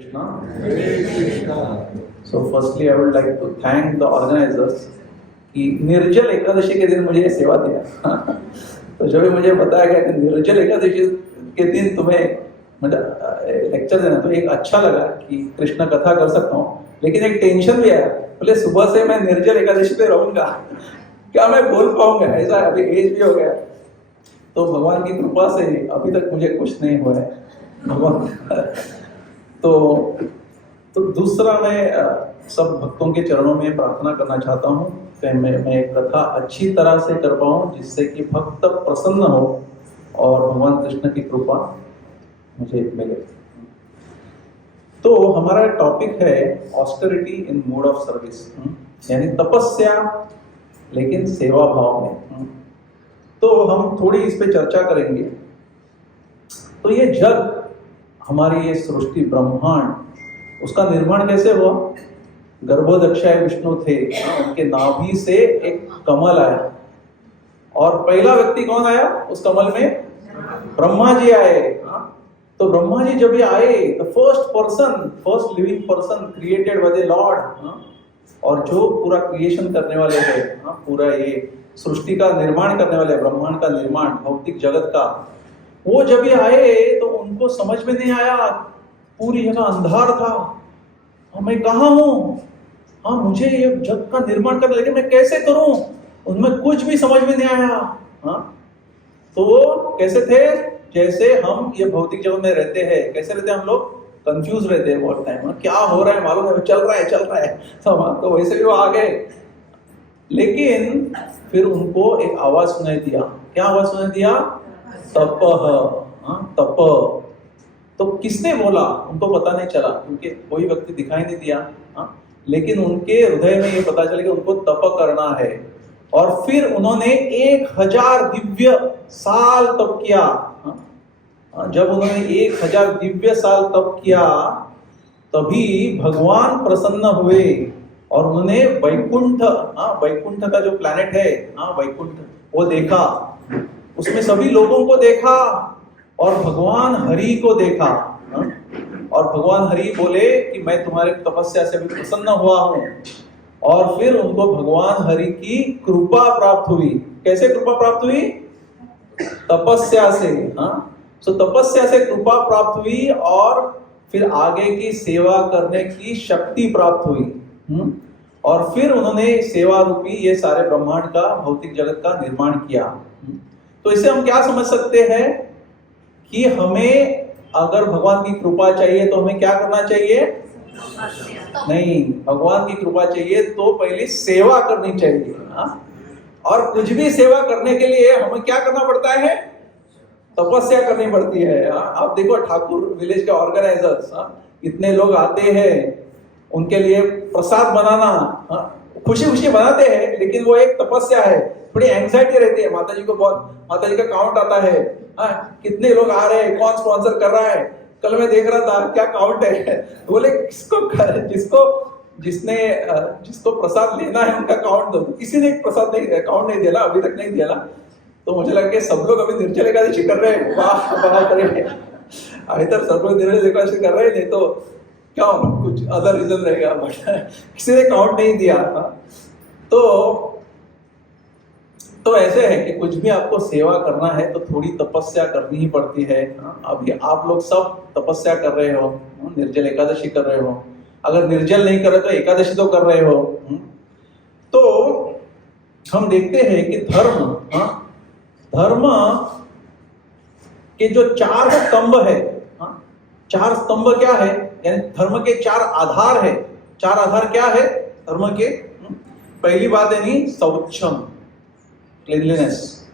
Krishna. So firstly I would like to thank the organizers कि निर्जल एकादशी के दिन मुझे सेवा दिया। तो जब भी मुझे बताया गया कि निर्जल एकादशी के दिन तुम्हें मतलब लेक्चर देना, तो एक अच्छा लगा कि कृष्ण कथा कर सकता हूँ, लेकिन एक टेंशन भी आया, बोले सुबह से मैं निर्जल एकादशी पे रहूंगा, क्या मैं बोल पाऊंगा? ऐसा अभी एज भी हो गया। तो भगवान की कृपा से अभी तक मुझे कुछ नहीं हुआ है भगवान। तो दूसरा मैं सब भक्तों के चरणों में प्रार्थना करना चाहता हूँ कि मैं कथा अच्छी तरह से कर पाऊँ, जिससे कि भक्त प्रसन्न हो और भगवान कृष्ण की कृपा मुझे मिले। तो हमारा टॉपिक है austerity in mode of service, यानी तपस्या लेकिन सेवा भाव में। तो हम थोड़ी इस पे चर्चा करेंगे। तो ये जग, हमारी ये सृष्टि ब्रह्मांड, उसका निर्माण कैसे हुआ? गर्भोदक्षाय विष्णु थे, उनके नाभि से एक कमल आया, और पहला व्यक्ति कौन आया उस कमल में? ब्रह्मा जी आए। तो ब्रह्मा जी जब ये आए, the first living person created by the Lord, और जो पूरा क्रिएशन करने वाले हैं, पूरा ये सृष्टि का निर्माण करने वाले, ब्रह्मांड का निर्माण, भौतिक जगत का, वो जब ये आए तो उनको समझ में नहीं आया, पूरी जगह अंधार था, मैं कहाँ हूँ, मुझे ये जग का निर्माण करना, लेकिन मैं कैसे करूं? उनमें कुछ भी समझ में नहीं आया। तो वो कैसे थे? जैसे हम ये भौतिक जगत में रहते हैं, कैसे रहते हैं हम लोग? कंफ्यूज रहते हैं बहुत टाइम, क्या हो रहा है मालूम है, चल रहा है सब। तो वैसे भी वो आ गए, लेकिन फिर उनको एक आवाज सुनाई दिया। क्या आवाज सुनाई दिया? तप। तो किसने बोला उनको पता नहीं चला, क्योंकि कोई व्यक्ति दिखाई नहीं दिया, लेकिन उनके हृदय में ये पता चला कि उनको तप करना है। और फिर उन्होंने 1000 दिव्य साल तप किया। जब उन्होंने 1000 दिव्य साल तप किया, तभी भगवान प्रसन्न हुए और उन्होंने वैकुंठ का जो प्लैनेट है, वैकुंठ, वो देखा, उसमें सभी लोगों को देखा और भगवान हरि को देखा। और भगवान हरि बोले कि मैं तुम्हारे तपस्या से भी प्रसन्न हुआ हूं। और फिर उनको भगवान हरि की कृपा प्राप्त हुई। कैसे कृपा प्राप्त हुई? तपस्या से। सो तपस्या से कृपा प्राप्त हुई और फिर आगे की सेवा करने की शक्ति प्राप्त हुई। और फिर उन्होंने सेवा रूपी ये सारे ब्रह्मांड का, भौतिक जगत का निर्माण किया। तो इसे हम क्या समझ सकते हैं कि हमें अगर भगवान की कृपा चाहिए तो हमें क्या करना चाहिए? नहीं, भगवान की कृपा चाहिए तो पहले सेवा करनी चाहिए। और कुछ भी सेवा करने के लिए हमें क्या करना पड़ता है? तपस्या करनी पड़ती है। आप देखो ठाकुर विलेज के ऑर्गेनाइजर्स, इतने लोग आते हैं, उनके लिए प्रसाद बनाना खुशी खुशी बनाते हैं, लेकिन वो एक तपस्या है। थोड़ी एंग्जाइटी रहती है, माता जी को बहुत, माता जी का काउंट आता है, कितने लोग आ रहे हैं, कौन स्पॉन्सर कर रहा है। कल मैं देख रहा था क्या काउंट है, बोले जिसको प्रसाद लेना है उनका काउंट दो। किसी ने प्रसाद नहीं, काउंट नहीं दिया, अभी तक नहीं दिया। तो मुझे लगा कि सब लोग अभी निर्जल एकादशी कर रहे हैं, वाह करेंगे। अभी तक सब लोग निर्जल एकादशी कर रहे हैं, नहीं तो क्या होगा, कुछ अदर रीजन रहेगा, बट किसी ने काउंट नहीं दिया। तो ऐसे है कि कुछ भी आपको सेवा करना है तो थोड़ी तपस्या करनी ही पड़ती है। अभी आप लोग सब तपस्या कर रहे हो, निर्जल एकादशी कर रहे हो। अगर निर्जल नहीं कर रहे तो एकादशी तो कर रहे हो। तो हम देखते हैं कि धर्म के जो 4 स्तंभ है, 4 स्तंभ क्या है, यानी धर्म के 4 आधार है। 4 आधार क्या है धर्म के? पहली बात है नहीं, शौचम, क्लीनलीनेस।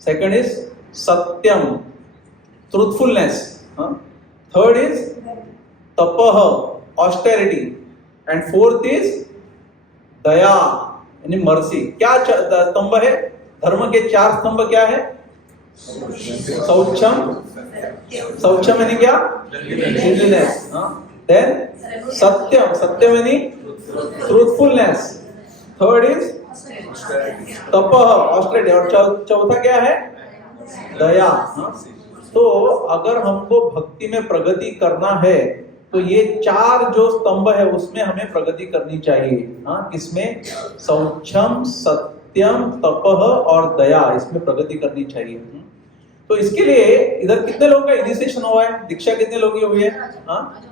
सेकंड इज सत्यम, ट्रूथफुलनेस। थर्ड इज तपह, ऑस्टेरिटी। एंड फोर्थ इज दया, यानी मर्सी। क्या स्तंभ है धर्म के? 4 स्तंभ क्या है? शौचम यानी क्या? क्लीनलीनेस। देन सत्यम यानी ट्रूथफुलनेस। थर्ड इज तपह, ऑस्टेरिटी। और चौथा क्या है? दया। तो अगर हमको भक्ति में प्रगति करना है तो ये 4 जो स्तंभ है उसमें हमें प्रगति करनी चाहिए। हाँ, किसमें? शौचम, सत्यम, तपह और दया, इसमें प्रगति करनी चाहिए। तो इसके लिए इधर कितने लोगों का इनिशिएशन हुआ है? दीक्षा कितने लोगों की हुई है? हाँ,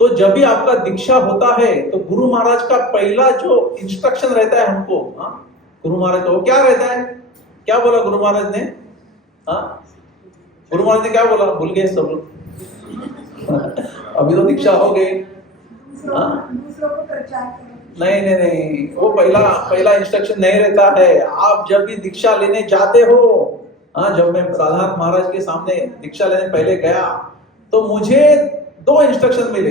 तो जब भी आपका दीक्षा होता है तो गुरु महाराज का पहला जो इंस्ट्रक्शन रहता है हमको, हाँ, गुरु महाराज का वो क्या रहता है? क्या बोला गुरु महाराज ने? हाँ, गुरु महाराज ने क्या बोला? भूल गए सब लोग। अभी तो दीक्षा हो गई। दूसरों को प्रचार करो। नहीं, वो पहला इंस्ट्रक्शन नहीं रहता है। आप जब भी दीक्षा लेने जाते हो, हाँ, जब मैं राधानाथ महाराज के सामने दीक्षा लेने पहले गया तो मुझे 2 इंस्ट्रक्शन मिले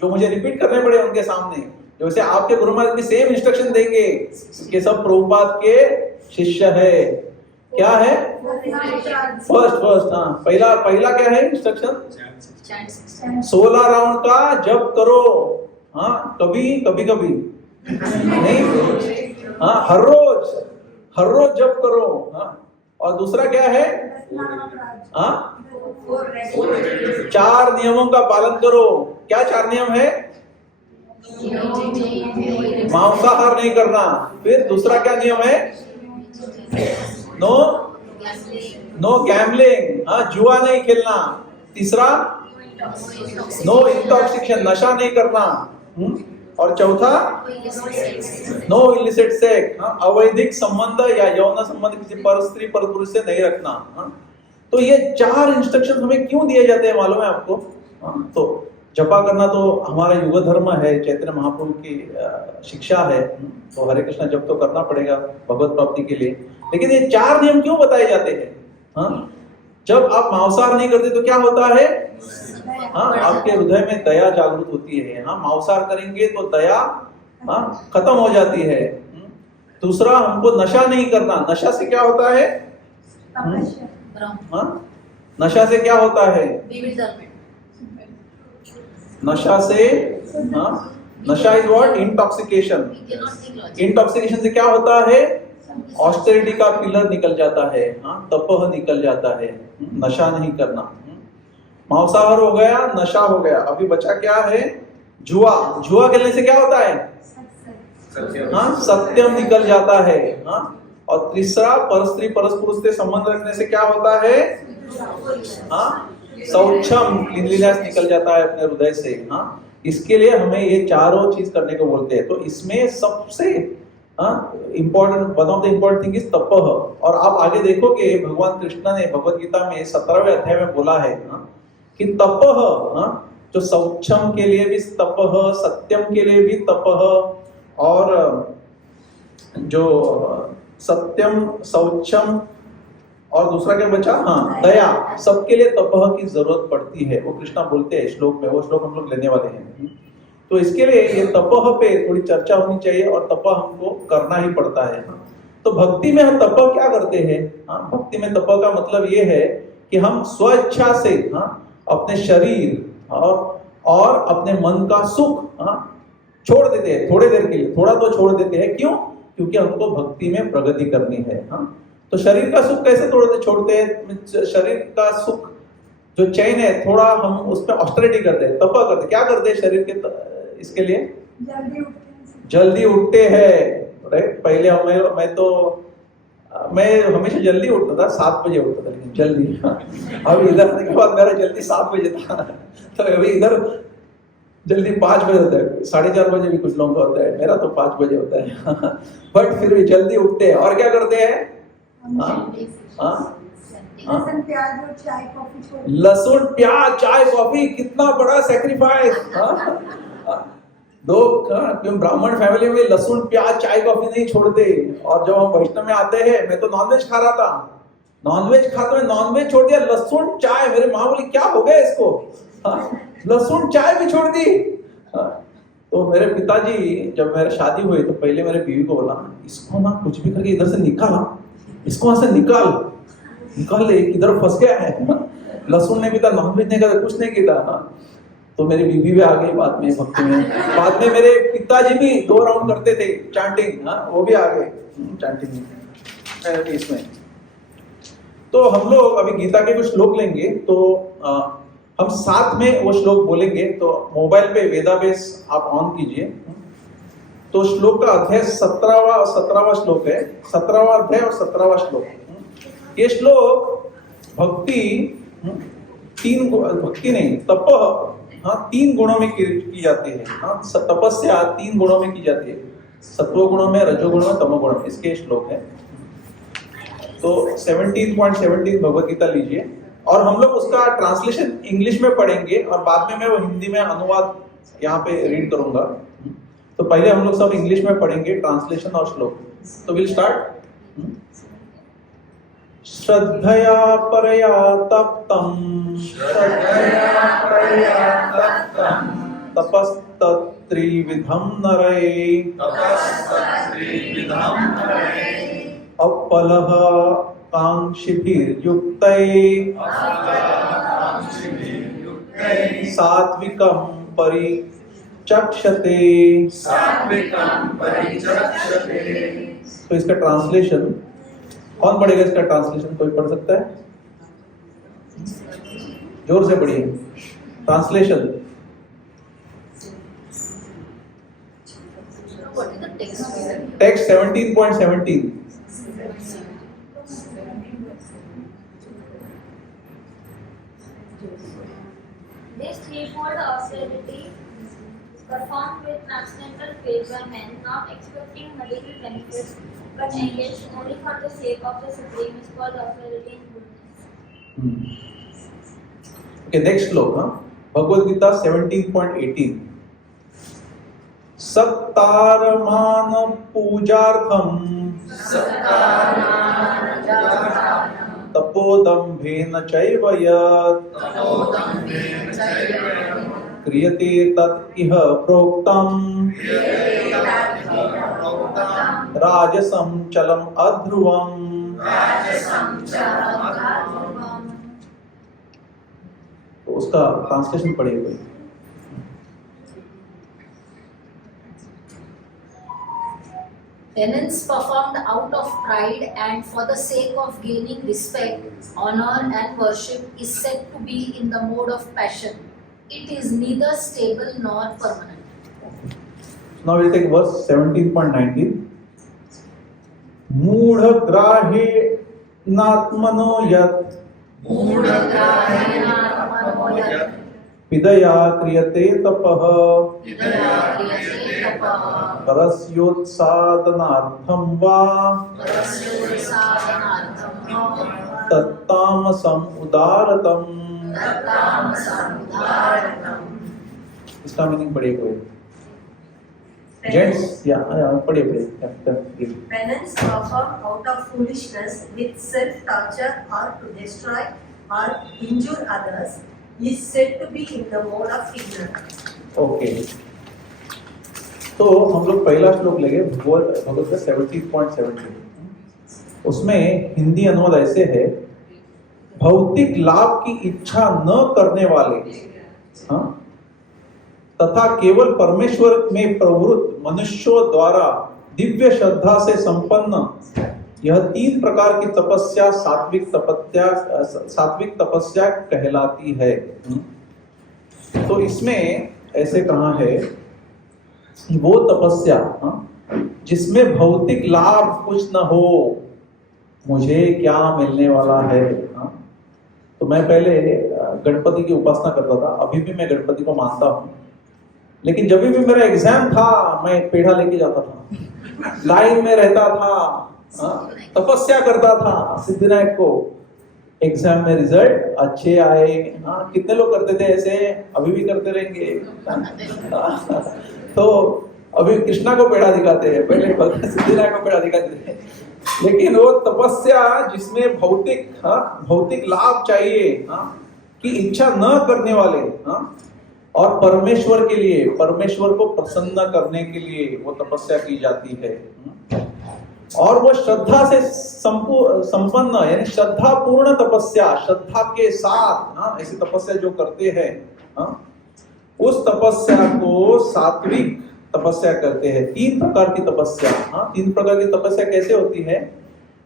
जो मुझे रिपीट करने पड़े उनके सामने। जैसे आपके गुरु महाराज भी सेम इंस्ट्रक्शन देंगे कि सब प्रभुपाद के शिष्य है। क्या है? फर्स्ट, हाँ, पहला क्या है इंस्ट्रक्शन? 16 राउंड का जप करो। हाँ, कभी नहीं, हाँ, हर रोज जप करो। हाँ, और दूसरा क्या है? हाँ, 4 नियमों का पालन करो। क्या 4 नियम है? मांसाहार नहीं करना। फिर दूसरा क्या नियम है? नो गैम्बलिंग, हाँ, जुआ नहीं खेलना। तीसरा नो इंटॉक्सिकेशन, नशा नहीं करना। और चौथा नो इलिसिट सेक्स, अवैधिक संबंध या यौन संबंध किसी पर स्त्री पर पुरुष से नहीं रखना। तो ये 4 इंस्ट्रक्शन हमें क्यों दिए जाते हैं मालूम है आपको? तो जपा करना तो हमारा युग धर्म है, चैतन्य महाप्रभु की शिक्षा है। तो हरे कृष्णा जप तो करना पड़ेगा भगवत प्राप्ति के लिए। लेकिन ये 4 नियम क्यों बताए जाते हैं? हाँ, जब आप मांसाहार नहीं करते तो क्या होता है? हाँ, आपके हृदय में दया जागृत होती है। हाँ, मांसाहार करेंगे तो दया, हाँ, खत्म हो जाती है। दूसरा, हमको नशा नहीं करना। नशा से क्या होता है? हाँ, नशा से क्या होता है? नशा से, हाँ, नशा इज व्हाट? इंटॉक्सिकेशन। इंटॉक्सिकेशन से क्या होता है? ऑस्टेरिटी का पिलर निकल जाता है। हाँ, तपह निकल जाता है। नशा नहीं करना। मांसाहार हो गया, नशा हो गया। अभी बचा क्या है? जुआ खेलने से क्या होता है? हाँ, सत्यम निकल जाता है। हाँ, और तीसरा, परस्त्री परस पुरुष से संबंध रखने से क्या होता है? हाँ, शौचम, क्लीनलीनेस निकल जाता है अपने हृदय से। हाँ, इसके लिए हमें ये चारों चीज करने को बोलते हैं। तो इसमें सबसे important, one of the important thing is तपह। और आप आगे देखोगे भगवान कृष्ण ने भगवत गीता में 17वें अध्याय में बोला है कि तपह, जो शौचम के लिए भी तपह, सत्यम के लिए भी तपह, और जो सत्यम, शौचम और दूसरा क्या बचा? हाँ, दया, सबके लिए तपह की जरूरत पड़ती है। वो कृष्णा बोलते हैं श्लोक में, वो श्लोक हम लोग लेने वाले हैं। तो इसके लिए ये तपह पे थोड़ी चर्चा होनी चाहिए और तपह हमको करना ही पड़ता है। तो भक्ति में हम तपह क्या करते हैं? हाँ, भक्ति में तपह का मतलब ये है कि हम स्वेच्छा से, हाँ, अपने शरीर और अपने मन का सुख, हाँ, छोड़ देते हैं थोड़े देर के लिए। थोड़ा तो छोड़ देते हैं। क्यों? क्योंकि हमको भक्ति में प्रगति करनी है। हाँ, तो शरीर का सुख कैसे छोड़ते हैं? शरीर का सुख जो चैन है, थोड़ा हम उस पर ऑस्टेरिटी करते हैं, तपह करते हैं। क्या करते हैं शरीर के इसके लिए? जल्दी उठते हैं। राइट, पहले मैं हमेशा जल्दी उठता था, 7 बजे उठता था, लेकिन जल्दी। अब इधर आने के बाद मेरा जल्दी 7 बजे था। तो अभी इधर जल्दी 5 बजे होता है, 4:30 बजे भी कुछ लोगों का होता है, मेरा तो 5 बजे होता है। बट फिर भी जल्दी उठते हैं। और क्या करते हैं? लहसुन प्याज और चाय कॉफी छोड़। लहसुन प्याज चाय कॉफी, कितना बड़ा सैक्रिफाइस। क्यों ब्राह्मण फैमिली में लहसुन प्याज चाय कॉफी नहीं छोड़ते। और जब हम वैष्णव में आते हैं, मैं तो नॉनवेज खा रहा था, नॉनवेज खाता, मैं नॉनवेज छोड़ दिया, लहसुन चाय। मेरे माँ बोली क्या हो गया इसको? लहसुन चाय भी छोड़ दी। तो मेरे पिताजी जब मेरी शादी हुई तो पहले मेरे बीवी को बोला, इसको ना कुछ भी करके इधर से निकाल, इसको वहां से निकाल ले, इधर फंस गया है। लहसुन नहीं पीता, नॉनवेज नहीं खाता, कुछ नहीं पीता। तो मेरी बीवी भी आ गई बाद में भक्ति में। बाद में मेरे पिताजी भी 2 राउंड करते थे चैंटिंग, वो भी आ गए चैंटिंग में इसमें। तो हम लोग अभी गीता के कुछ श्लोक लेंगे। तो हम साथ में वो श्लोक बोलेंगे। तो मोबाइल पे वेदाबेस आप ऑन कीजिए। तो श्लोक का अध्याय 17वां श्लोक है, 17वां अध्याय और 17वां श्लोक। ये श्लोक भक्ति तप, हाँ, 3 गुणों में की जाती है। हाँ, तपस्या 3 गुणों में की जाती है, सत्व गुणों में, रजोगुण में, तमो गुण में। इसके श्लोक है। तो 17.17 भगवत गीता लीजिए और हम लोग उसका ट्रांसलेशन इंग्लिश में पढ़ेंगे और बाद में मैं वो हिंदी में अनुवाद यहाँ पे रीड करूंगा। तो पहले हम लोग सब इंग्लिश में पढ़ेंगे ट्रांसलेशन और श्लोक। तो विल स्टार्ट। श्रद्धया परया तप्तम् तपस्तत्त्रिविधं नरे अपलः कांक्षिभिर्युक्तै सात्विकं परिचक्षते। तो इसका ट्रांसलेशन कौन पढ़ेगा? इसका ट्रांसलेशन कोई पढ़ सकता है? जोर से पढ़िए translation. Text 17.17। This threefold austerity is performed with transcendental faith by men, not expecting material benefits, but engaged only for the sake of the Supreme, is called austerity in goodness. Okay, next श्लोक, भगवद गीता 17.18। सत्तारमान पूजार्थम तपोदम्भेन चैव यत् क्रियते तत् इह प्रोक्तम् राजसं चलम् अध्रुवम्। तो उसका translation पढ़िए कोई। Penance performed out of pride and for the sake of gaining respect, honor and worship is said to be in the mode of passion. It is neither stable nor permanent. Now we'll take verse 17.19. मूढ़ग्राहे नात्मनो यत् विदया क्रियते तपः परस्योत्सादनार्थं वा तत्तामसम् उदारतम्। इसका meaning पढ़िए कोई। Gents या पढ़िए। Penance performed out of foolishness with self-torture or to destroy or injure others is said to be in the mode of ignorance. Okay, तो हम लोग पहला श्लोक लेंगे भगवद का 17.17। उसमें हिंदी अनुवाद ऐसे है, भौतिक लाभ की इच्छा न करने वाले, हाँ, तथा केवल परमेश्वर में प्रवृत्त मनुष्यों द्वारा दिव्य श्रद्धा से संपन्न यह 3 प्रकार की तपस्या सात्विक तपस्या कहलाती है। तो इसमें ऐसे कहा है कि वो तपस्या जिसमें भौतिक लाभ कुछ न हो, मुझे क्या मिलने वाला है। तो मैं पहले गणपति की उपासना करता था, अभी भी मैं गणपति को मानता हूँ, लेकिन जब भी मेरा एग्जाम था मैं पेढ़ा लेके जाता था, लाइन में रहता था, तपस्या करता था सिद्धिविनायक को। एग्जाम में रिजल्ट अच्छे आए। कितने लोग करते थे ऐसे? अभी भी करते रहेंगे। तो अभी कृष्णा को पेड़ा दिखाते हैं, पहले सिद्धिविनायक को पेड़ा दिखाते थे। लेकिन वो तपस्या जिसमें भौतिक लाभ चाहिए की इच्छा न करने वाले, और परमेश्वर के लिए, परमेश्वर को प्रसन्न करने के लिए वो तपस्या की जाती है। और वो श्रद्धा से संपन्न, यानी श्रद्धा पूर्ण तपस्या, श्रद्धा के साथ ऐसी तपस्या जो करते हैं, उस तपस्या को सात्विक तपस्या करते हैं। 3 प्रकार की तपस्या। 3 प्रकार की तपस्या कैसे होती है?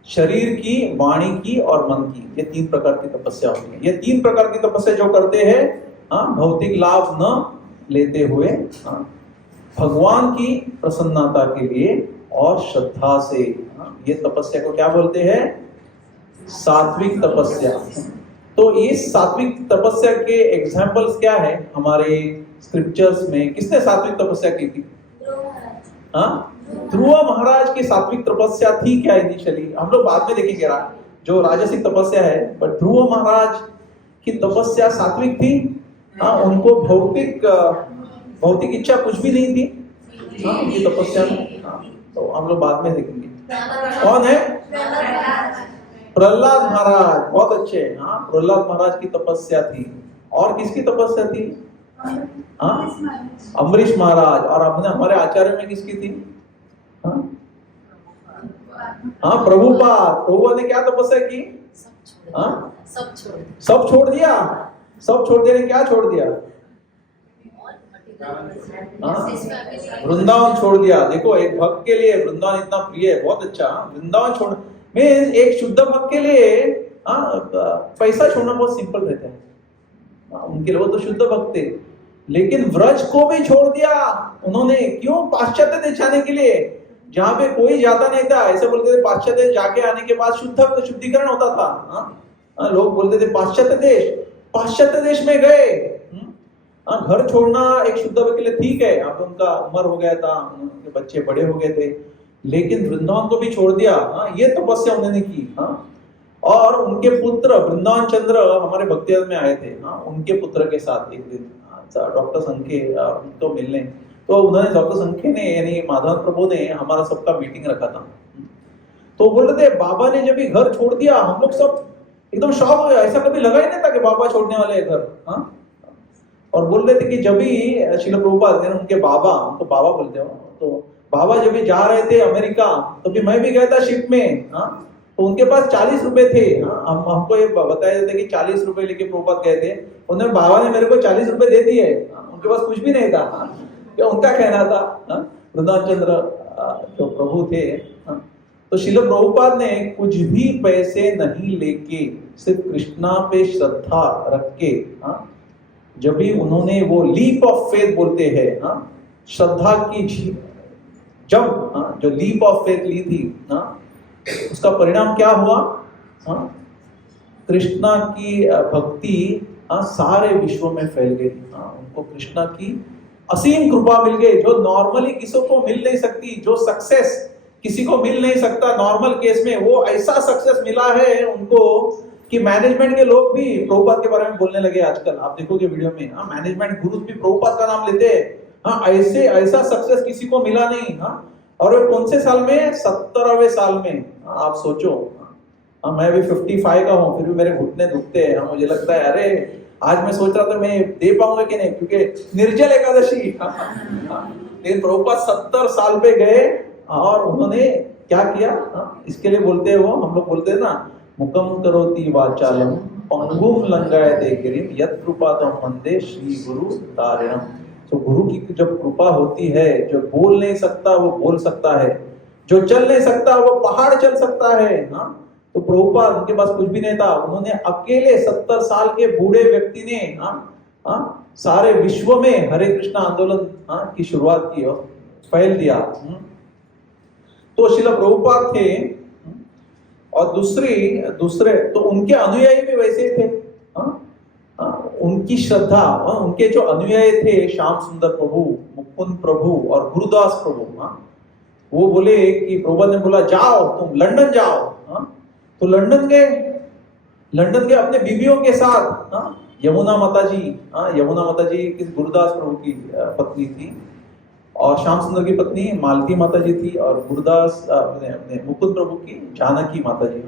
शरीर की, वाणी की और मन की, ये 3 प्रकार की तपस्या होती है। ये 3 प्रकार की तपस्या जो करते हैं, भौतिक लाभ न लेते हुए, भगवान की प्रसन्नता के लिए और श्रद्धा से, ये तपस्या को क्या बोलते हैं? सात्विक तपस्या। तो ये सात्विक तपस्या के एग्जाम्पल्स क्या है हमारे स्क्रिप्चर्स में? किसने सात्विक तपस्या की थी? ध्रुव महाराज की सात्विक तपस्या थी क्या इनिशियली? हम लोग बाद में देखेंगे जो राजसिक तपस्या है, बट ध्रुव महाराज की तपस्या सात्विक थी। उनको भौतिक इच्छा कुछ भी नहीं थी उनकी तपस्या में। तो हम लोग बाद में देखेंगे। कौन है? प्रहलाद महाराज, बहुत अच्छे। प्रहलाद महाराज की तपस्या थी। और किसकी तपस्या थी? अम्बरीश महाराज। और हमने हमारे आचार्य में किसकी थी? प्रभुपाद ने क्या तपस्या की? सब छोड़ दिया। सब छोड़ दिया ने क्या छोड़ दिया? वृंदावन छोड़ दिया। देखो, एक भक्त के लिए वृंदावन इतना प्रिय है, बहुत अच्छा। वृंदावन छोड़ में एक शुद्ध भक्त के लिए पैसा छोड़ना बहुत सिंपल रहता है उनके लिए। वो तो शुद्ध भक्त थे, लेकिन व्रज को भी छोड़ दिया उन्होंने। क्यों? पाश्चात्य देश जाने के लिए, जहां पे कोई जाता नहीं था। ऐसे बोलते थे पाश्चात्य देश जाके आने के बाद शुद्धिकरण होता था। लोग बोलते थे पाश्चात्य देश में गए। घर छोड़ना एक शुद्ध भक्त के लिए ठीक है, अब उनका उम्र हो गया था, उनके बच्चे बड़े हो गए थे, लेकिन वृंदावन को भी छोड़ दिया। ये तपस्या उन्होंने की। और उनके पुत्र वृंदावन चंद्र हमारे भक्ति में आए थे। उनके पुत्र के साथ एक दिन डॉक्टर संखे तो मिलने, तो उन्होंने डॉक्टर संखे ने यानी माधव प्रभु ने हमारा सबका मीटिंग रखा था। तो बोल रहे थे बाबा ने जब घर छोड़ दिया, हम लोग सब एकदम शॉक हो गया। ऐसा कभी लगा ही नहीं था कि बाबा छोड़ने वाले घर। और बोल रहे थे कि जब भी श्रील प्रभुपाद उनके बाबा, उनको बाबा बोलते हो, तो बाबा जब भी जा रहे थे अमेरिका, तो भी मैं भी गया था शिप में। तो उनके पास 40 रुपए थे। हमको ये बताया जाता है कि 40 रुपए लेके प्रभुपाद गए थे। उन्होंने, बाबा ने मेरे को 40 रुपए दे दिए। उनके पास कुछ भी नहीं था। क्या उनका कहना था? वृंदावन चंद्र जो प्रभु थे। तो श्रील प्रभुपाद ने कुछ भी पैसे नहीं लेके, सिर्फ कृष्णा पे श्रद्धा रख के, जब भी उन्होंने वो लीप ऑफ फेथ बोलते हैं, श्रद्धा की जो लीप ऑफ फेथ ली थी, उसका परिणाम क्या हुआ? कृष्णा की भक्ति सारे विश्व में फैल गई। उनको कृष्णा की असीम कृपा मिल गई, जो नॉर्मली किसी को मिल नहीं सकती। जो सक्सेस किसी को मिल नहीं सकता नॉर्मल केस में, वो ऐसा सक्सेस मिला है उनको कि मैनेजमेंट के लोग भी प्रभुपाद के बारे में बोलने लगे। आजकल आप देखोगे वीडियो में, मैनेजमेंट गुरु भी प्रभुपाद का नाम लेते हैं। ऐसा सक्सेस किसी को मिला नहीं। और वो कौन से साल में? 70वें साल में। आप सोचो, मैं भी 55 का हूँ, फिर भी मेरे घुटने दुखते हैं। मुझे लगता है अरे आज मैं सोच रहा था मैं दे पाऊंगा कि नहीं, क्योंकि निर्जल एकादशी। लेकिन प्रभुपाद 70 साल पे गए और उन्होंने क्या किया? इसके लिए बोलते हैं, वो हम लोग बोलते हैं ना, मुकम करोति वाचालम पंगुम लंघयते गिरिम यत् कृपातम वंदे श्री गुरु तारिणम। तो गुरु की जब कृपा होती है, जो बोल नहीं सकता वो बोल सकता है, जो चल नहीं सकता वो पहाड़ चल सकता है। तो प्रभुपाद, उनके पास कुछ भी नहीं था, उन्होंने अकेले 70 साल के बूढ़े व्यक्ति ने सारे विश्व में हरे कृष्ण आंदोलन की शुरुआत की और फैल दिया। तो श्रील प्रभुपाद थे। और दूसरे तो उनके अनुयायी भी वैसे थे। उनकी श्रद्धा, उनके जो अनुयायी थे, श्याम सुंदर प्रभु, मुकुंद प्रभु और गुरुदास प्रभु, वो बोले कि प्रभुपाद ने बोला जाओ तुम लंदन जाओ। तो लंदन गए अपने बीबियों के साथ। यमुना माता जी किस गुरुदास प्रभु की पत्नी थी, और श्याम सुंदर की पत्नी मालती माता जी थी, और गुरुदास अपने मुकुंद प्रभु की जानकी माता जी।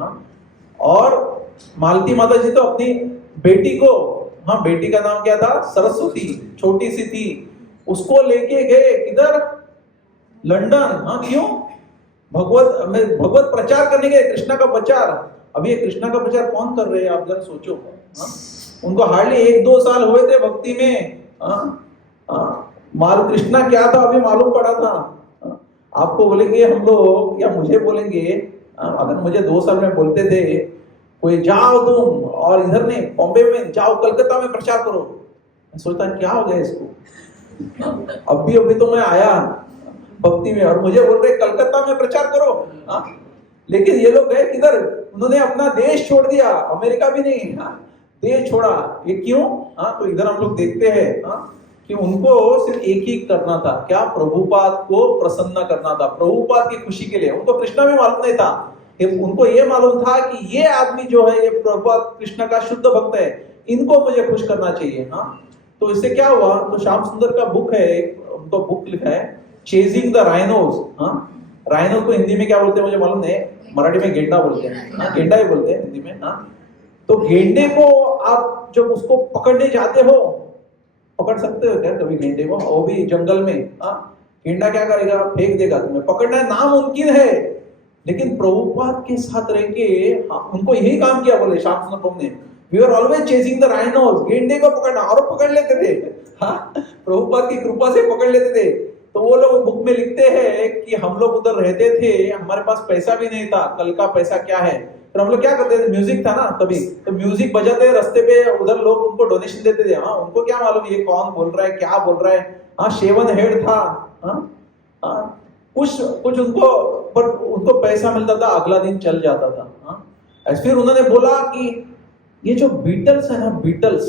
और मालती माता जी तो अपनी बेटी को, बेटी का नाम क्या था? सरस्वती, छोटी सी थी, उसको लेके गए किधर? लंदन। क्यों? भगवत प्रचार करने के, कृष्णा का प्रचार। अभी ये कृष्णा का प्रचार कौन कर रहे हैं आप जरा सोचो। उनको हार्डली 1-2 साल हुए थे भक्ति में। मालूम कृष्णा क्या था अभी मालूम पड़ा था। आपको बोलेंगे हम लोग, या मुझे बोलेंगे अगर मुझे 2 साल में बोलते थे कोई जाओ तुम और इधर नहीं बॉम्बे में जाओ, कलकत्ता में प्रचार करो, मैं सोचता क्या हो गया इसको। अभी तो मैं आया भक्ति में और मुझे बोल रहे कलकत्ता में प्रचार करो। लेकिन ये लोग गए किधर, उन्होंने अपना देश छोड़ दिया, अमेरिका भी नहीं, देश छोड़ा। ये क्यों? तो इधर हम लोग देखते हैं कि उनको सिर्फ एक ही करना था, क्या? प्रभुपाद को प्रसन्न करना था, प्रभुपाद की खुशी के लिए। उनको कृष्णा भी मालूम नहीं था, उनको ये मालूम था कि ये आदमी जो है ये प्रभुपाद कृष्ण का शुद्ध भक्त है, इनको मुझे खुश करना चाहिए। तो इससे क्या हुआ, तो श्याम सुंदर का बुक है, उनको बुक लिखा है चेजिंग द राइनोज। राइनो को हिंदी में क्या बोलते हैं मुझे मालूम नहीं, मराठी में गेंडा बोलते हैं, गेंडा ही बोलते हैं हिंदी में। तो गेंडे को आप जब उसको पकड़ने जाते हो, पकड़ सकते हो क्या कभी गेंडे को? वो भी जंगल में, गेंडा क्या करेगा, फेंक देगा तुम्हें, पकड़ना नामुमकिन है। लेकिन प्रभुपाद के साथ रह के उनको यही काम किया, बोले श्याम सुंदर प्रभु ने, we are always chasing the rhinos, गेंडे को पकड़ना, और पकड़ लेते थे। प्रभुपाद की कृपा से पकड़ लेते थे। तो वो लोग बुक में लिखते हैं कि हम लोग उधर रहते थे, हमारे पास पैसा भी नहीं था, कल का पैसा क्या है, तो हम लोग क्या करते थे, म्यूजिक था ना तभी, तो म्यूजिक बजाते रास्ते पे, उधर लोग उनको डोनेशन देते थे। उनको क्या मालूम ये कौन बोल रहा है, क्या बोल रहा है। शेवन हेड था, कुछ उनको, पर उनको पैसा मिलता था, अगला दिन चल जाता था। फिर उन्होंने बोला कि ये जो बीटल्स है ना, बीटल्स,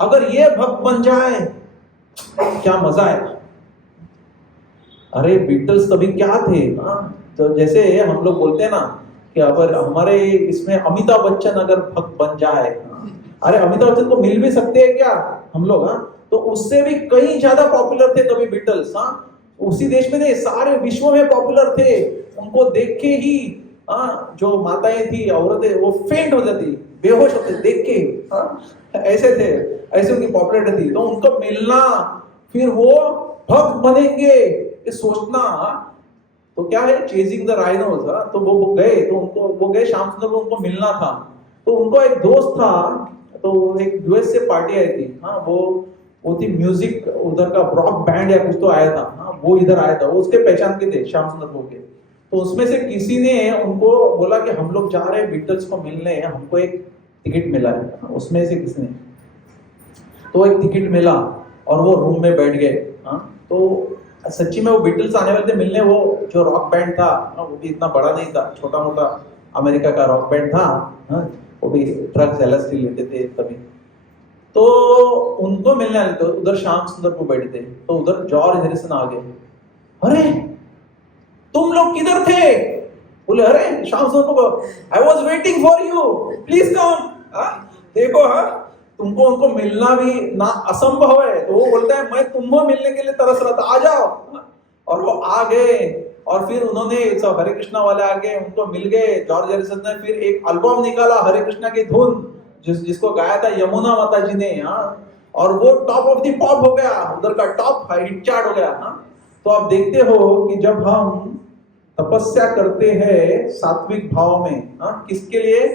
अगर ये भक्त बन जाए क्या मजा है। अरे बीटल्स तभी क्या थे, तो जैसे हम लोग बोलते हैं ना कि अगर हमारे इसमें अमिताभ बच्चन अगर भक्त बन जाए, अरे अमिताभ बच्चन को मिल भी सकते हैं क्या हम लोग, तो उससे भी कहीं ज्यादा पॉपुलर थे तभी बीटल्स। उसी देश में नहीं, सारे विश्व में पॉपुलर थे। उनको देख के ही जो माताएं थी, औरतें, वो फेंट हो जाती, बेहोश होते देख के, ऐसे थे, ऐसे उनकी पॉपुलरिटी थी। तो उनको मिलना, फिर वो भक्त बनेंगे, ये सोचना, तो क्या है चेजिंग द राइनोज। तो वो गए, तो उनको वो गए श्याम सुंदर को, उनको मिलना था। तो उनको एक दोस्त था, तो एक यूएस से पार्टी आई थी, वो थी म्यूजिक, उधर का रॉक बैंड या कुछ तो आया था, वो इधर आया था, वो उसके पहचान के थे श्याम सुंदर को के। तो उसमें से किसी ने उनको बोला कि हम लोग जा रहे हैं बीटल्स को मिलने, हमको एक टिकट मिला है। उसमें से किसी ने तो एक टिकट मिला और वो रूम में बैठ गए। तो सच्ची में वो बीटल्स आने वाले थे मिलने, वो जो रॉक बैंड था वो भी इतना बड़ा नहीं था, छोटा मोटा अमेरिका का रॉक बैंड था, वो भी ड्रग्स एलएसडी लेते थे तभी। तो उनको मिलने आए, तो उधर श्याम सुंदर को बैठे थे, तो उधर जॉर्ज हैरिसन आ गए। अरे तुम लोग किधर थे? बोले अरे श्याम सुंदर को, I was waiting for you, please come. देखो तुमको उनको मिलना भी ना असंभव है। तो वो बोलता है मैं तुमको मिलने के लिए तरस रहा था, आ जाओ। और वो आ गए, और फिर उन्होंने सब हरे कृष्णा वाले आ गए, उनको मिल गए। जॉर्ज हैरिसन ने फिर एक एल्बम निकाला हरे कृष्णा की धुन, जिसको गाया था यमुना माता जी ने, और वो टॉप ऑफ द पॉप हो गया, उधर का टॉप हिट चार्ट हो गया। तो आप देखते हो कि जब हम तपस्या करते हैं सात्विक भाव में, किसके लिए?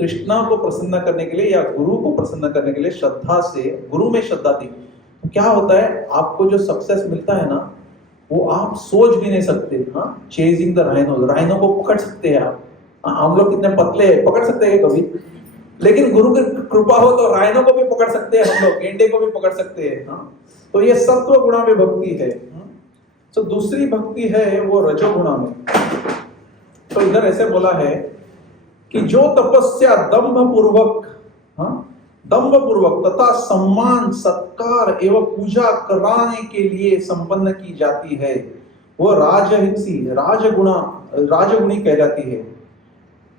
कृष्णा को प्रसन्न करने के लिए या गुरु को प्रसन्न करने के लिए, श्रद्धा से, गुरु में श्रद्धा थी, तो क्या होता है, आपको जो सक्सेस मिलता है ना, वो आप सोच भी नहीं सकते। चेजिंग द राइनो, राइनो को पकड़ सकते हैं आप। हम लोग कितने पतले हैं, पकड़ सकते हैं कभी, लेकिन गुरु की कृपा हो तो राइनो को भी पकड़ सकते हैं हम लोग, गेंडे को भी पकड़ सकते हैं। तो ये सत्व गुणा में भक्ति है। तो दूसरी भक्ति है वो रजोगुणा में। तो इधर ऐसे बोला है कि जो तपस्या दंभ पूर्वक तथा सम्मान, सत्कार एवं पूजा कराने के लिए संपन्न की जाती है, वो राजहिंसी, राजगुणी कहलाती है।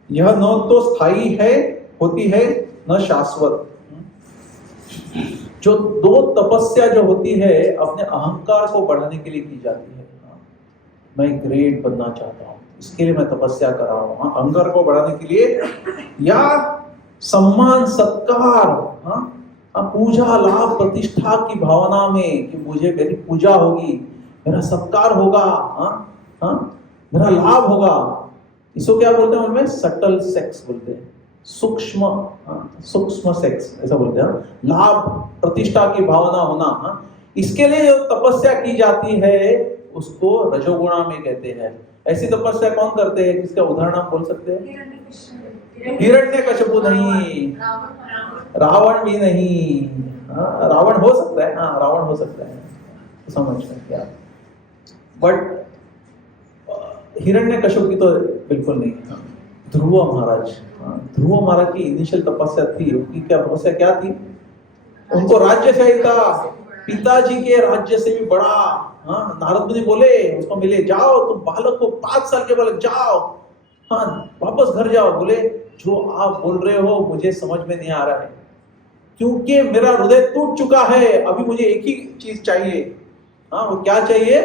यह न तो स्थायी है, होती है, न शाश्वत। जो दो तपस्या जो होती है अपने अहंकार को बढ़ाने के लिए की जाती है। मैं ग्रेट बनना चाहता हूँ, इसके लिए मैं तपस्या कर रहा हूँ, अहंकार को बढ़ाने के लिए, या सम्मान, सत्कार, पूजा, लाभ, प्रतिष्ठा की भावना में कि मुझे मेरी पूजा होगी, मेरा सत्कार होगा, मेरा लाभ होगा। इसको क्या बोलते हैं उनमें? सटल सेक्स बोलते हैं, सूक्ष्म सेक्स ऐसा बोलते हैं। लाभ, प्रतिष्ठा की भावना होना, इसके लिए जो तपस्या की जाती है उसको रजोगुणा में कहते हैं। ऐसी तपस्या कौन करते हैं, किसका उदाहरण आप बोल सकते हैं? हिरण्यकशिपु नहीं, रावण भी नहीं। हाँ, रावण हो सकता है, हाँ रावण हो सकता है, तो समझ सकते हैं, बट हिरण्यकशिपु की तो बिल्कुल नहीं। हाँ, ध्रुव महाराज, हाँ, ध्रुव महाराज की इनिशियल तपस्या थी, उनकी क्या तपस्या क्या थी? उनको राज्य चाहिए था, पिताजी के राज्य से भी बड़ा। हाँ, नारद मुनि बोले उसको मिले, जाओ तुम बालक को, 5 साल के बालक, जाओ, हाँ वापस घर जाओ। बोले जो आप बोल रहे हो मुझे समझ में नहीं आ रहा है, क्योंकि मेरा हृदय टूट चुका है, अभी मुझे एक ही चीज चाहिए। हाँ, वो क्या चाहिए?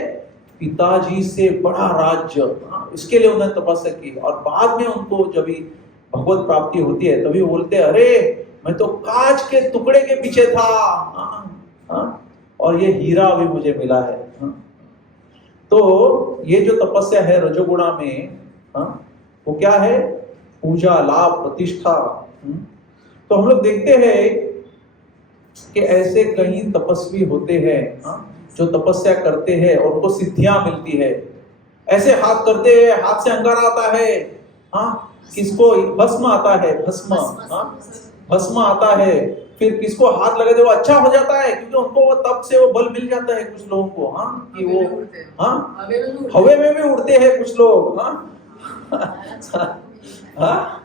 पिताजी से बड़ा राज्य। हाँ, इसके लिए उन्होंने तपस्या की, और बाद में उनको जब भी भगवत प्राप्ति होती है तभी बोलते हैं, अरे मैं तो कांच के टुकड़े के पीछे था। हाँ, हाँ, और ये हीरा भी मुझे मिला है। हाँ, तो ये जो तपस्या है रजोगुणा में, हाँ, वो क्या है? पूजा, लाभ, प्रतिष्ठा। तो हम लोग देखते हैं कि ऐसे कई तपस्वी होते हैं, हाँ, जो तपस्या करते हैं और उनको सिद्धियां मिलती है। ऐसे हाथ करते हैं, हाथ से अंगारा आता है, हाँ, किसको भस्म आता है, भस्म, हाँ, भस्म आता है। फिर किसको हाथ लगा दे वो अच्छा हो जाता है, क्योंकि उनको वो तप से वो बल मिल जाता है कुछ लोगों को। हाँ, कि वो हाँ हवे में भी उड़ते हैं कुछ लोग। हाँ, हाँ,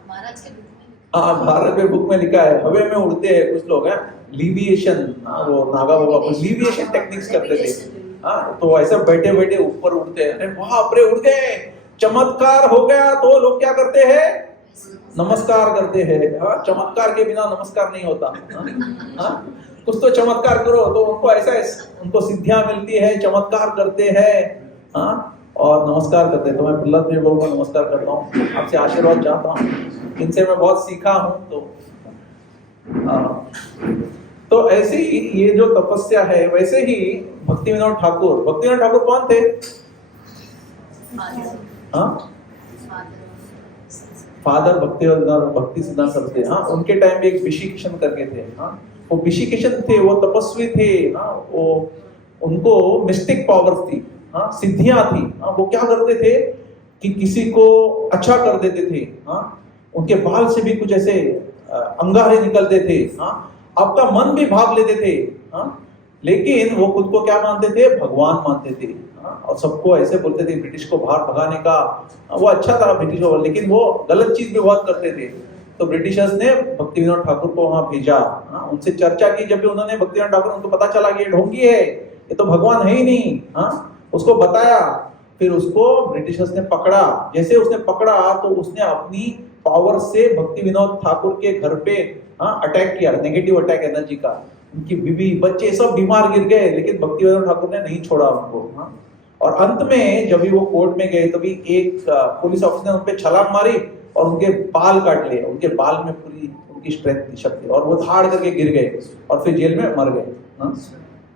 भारत में बुक में लिखा है हवे में उड़ते हैं कुछ लोग हैं, लिविएशन। वो नागा बाबा को लिविएशन टेक्निक्स करते थे। हाँ, तो ऐसा बैठे बैठे ऊपर उड़ते हैं, अरे बाप रे उड़ गए, चमत्कार हो गया। तो लोग क्या करते हैं? नमस्कार करते हैं। हाँ, चमत्कार के बिना नमस्कार नहीं होता। हाँ, कुछ तो चमत्कार करो, तो उनको ऐसा उनको सिद्धियां मिलती है, चमत्कार करते हैं। हाँ, और नमस्कार करते हैं। तो मैं प्रहलाद जी बाबू को नमस्कार करता हूँ, आपसे आशीर्वाद चाहता हूँ, इनसे मैं बहुत सीखा हूँ। तो ऐसे ही ये जो तपस्या है, वैसे ही भक्ति विनोद ठाकुर, भक्ति विनोद ठाकुर कौन थे? हाँ, फादर भक्ति सिद्धांत सरस्वती। हाँ, उनके टाइम में एक ऋषि किशन करके थे। हाँ, वो ऋषि किशन थे, वो तपस्वी थे। हाँ, वो उनको मिस्टिक पावर्स थी, हाँ, सिद्धियां थी। हाँ, वो क्या करते थे कि किसी को अच्छा कर देते थे। हाँ, उनके बाल से भी कुछ ऐसे अंगारे निकलते थे। हाँ, आपका मन भी भाग लेते थे। हाँ, लेकिन वो खुद को क्या मानते थे? भगवान मानते थे। हाँ, और सबको ऐसे बोलते थे ब्रिटिश को बाहर भगाने का। वो अच्छा था ब्रिटिश को, लेकिन वो गलत चीज भी बहुत करते थे। तो ब्रिटिशर्स ने भक्ति विनोद ठाकुर को वहां भेजा। हाँ, उनसे चर्चा की। जब भी उन्होंने भक्ति विनोद ठाकुर, उनको पता चला कि ये ढोंगी है, ये तो भगवान है ही नहीं। हाँ, उसको बताया, फिर उसको ब्रिटिशर्स ने पकड़ा। जैसे उसने पकड़ा तो उसने अपनी पावर से भक्ति विनोद ठाकुर के घर पे अटैक किया, नेगेटिव अटैक एनर्जी का। उनकी बीवी बच्चे सब बीमार गिर गए, लेकिन भक्ति विनोद ठाकुर ने नहीं छोड़ा उनको। हाँ, और अंत में जब भी वो कोर्ट में गए तभी एक पुलिस ऑफिसर ने उन पे छलांग मारी और उनके बाल काट लिए। उनके बाल में पूरी उनकी स्ट्रेंथ थी, शक्ति, और वो धाड़ करके गिर गए और फिर जेल में मर गए। हाँ,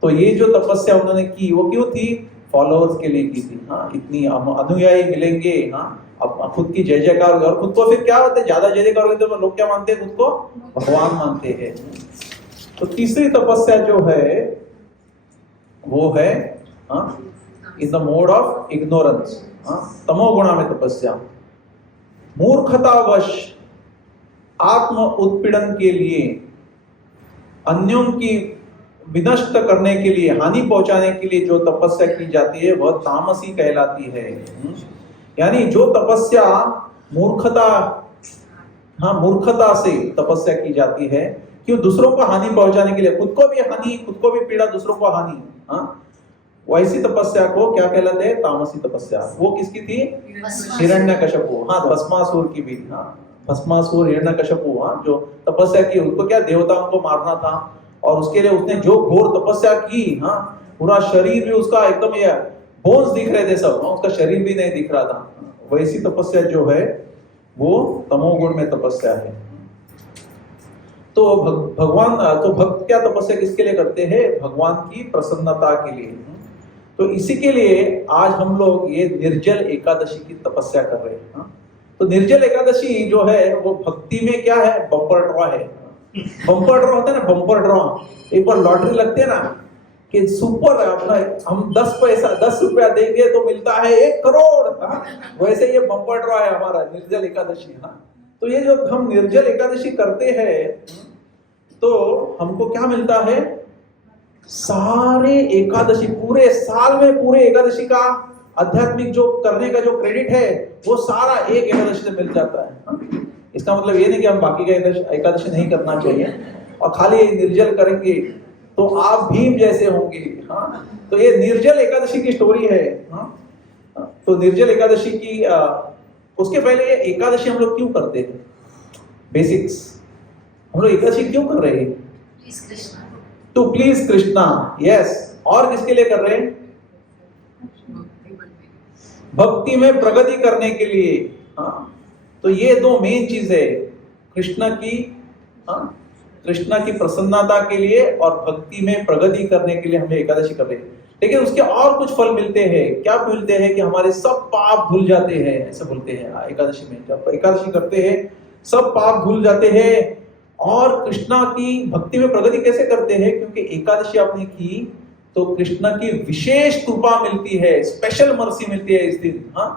तो ये जो तपस्या उन्होंने की वो क्यों थी? फॉलोअर्स के लिए की थी। हाँ, इतनी अनुयायी मिलेंगे, हाँ, अब खुद की जय जयकार होगी। और खुद को फिर क्या होते हैं, ज्यादा जय जयकार होगी तो लोग क्या मानते हैं? खुद को भगवान मानते हैं। तो तीसरी तपस्या जो है वो है in the mode of ignorance, तमोगुणा में तपस्या। मूर्खतावश आत्म उत्पीड़न के लिए, अन्यों की विनष्ट करने के लिए, हानि पहुंचाने के लिए जो तपस्या की जाती है वह तामसी कहलाती है। यानी जो तपस्या मूर्खता, हाँ, मूर्खता से तपस्या की जाती है, क्यों? दूसरों को हानि पहुंचाने के लिए, खुद को भी हानि, खुद को भी पीड़ा, दूसरों को हानि। हाँ, वैसी तपस्या को क्या कहलाते हैं? तामसी तपस्या। वो किसकी थी? हिरण्यकशिपु। हाँ, भस्मासुर की भी। हाँ, भस्मासुर, हिरण्यकशिपु, हाँ, जो तपस्या की, उसको क्या देवताओं को मारना था, और उसके लिए उसने जो घोर तपस्या की। हाँ, पूरा शरीर भी उसका एकदम ये बोन्स दिख रहे थे सब, उसका शरीर भी नहीं दिख रहा था। वैसी तपस्या जो है वो तमोगुण में तपस्या है। तो भगवान, तो भक्त क्या तपस्या किसके लिए करते हैं? भगवान की प्रसन्नता के लिए। तो इसी के लिए आज हम लोग ये निर्जल एकादशी की तपस्या कर रहे हैं। तो निर्जल एकादशी जो है वो भक्ति में क्या है? बम्पर ड्रॉ है। बम्पर ड्रॉ होता है ना, बम्पर ड्रॉ। एक बार लॉटरी लगती है ना, कि सुपर है अपना, हम 10 रुपया देंगे तो मिलता है 1 करोड़। हाँ? वैसे ये बम्पर ड्रॉ है हमारा निर्जल एकादशी। हाँ? तो ये जो हम निर्जल एकादशी करते हैं तो हमको क्या मिलता है, सारे एकादशी पूरे साल में पूरे एकादशी का आध्यात्मिक जो करने का जो क्रेडिट है वो सारा एक एकादशी से मिल जाता है। हाँ? इसका मतलब ये नहीं कि हम बाकी का एकादशी नहीं करना चाहिए और खाली निर्जल करेंगे तो आप भीम जैसे होंगे। हाँ? तो ये निर्जल एकादशी की स्टोरी है। हाँ? तो निर्जल एकादशी की उसके पहले ये एकादशी हम लोग क्यों करते हैं, बेसिक्स हम लोग एकादशी क्यों कर रहे हैं? Please Krishna, to please Krishna. Yes. और किसके लिए कर रहे हैं? भक्ति में प्रगति करने के लिए। हाँ? तो ये 2 मेन चीज है, कृष्ण की कृष्ण की प्रसन्नता के लिए और भक्ति में प्रगति करने के लिए हमें एकादशी कर रहे हैं। लेकिन उसके और कुछ फल मिलते हैं। क्या मिलते हैं कि हमारे सब पाप धुल जाते हैं, ऐसे बोलते हैं एकादशी में। जब एकादशी करते हैं सब पाप धुल जाते हैं। और कृष्णा की भक्ति में प्रगति कैसे करते हैं? क्योंकि एकादशी आपने की तो कृष्ण की विशेष कृपा मिलती है, स्पेशल मर्सी मिलती है इस दिन। हाँ?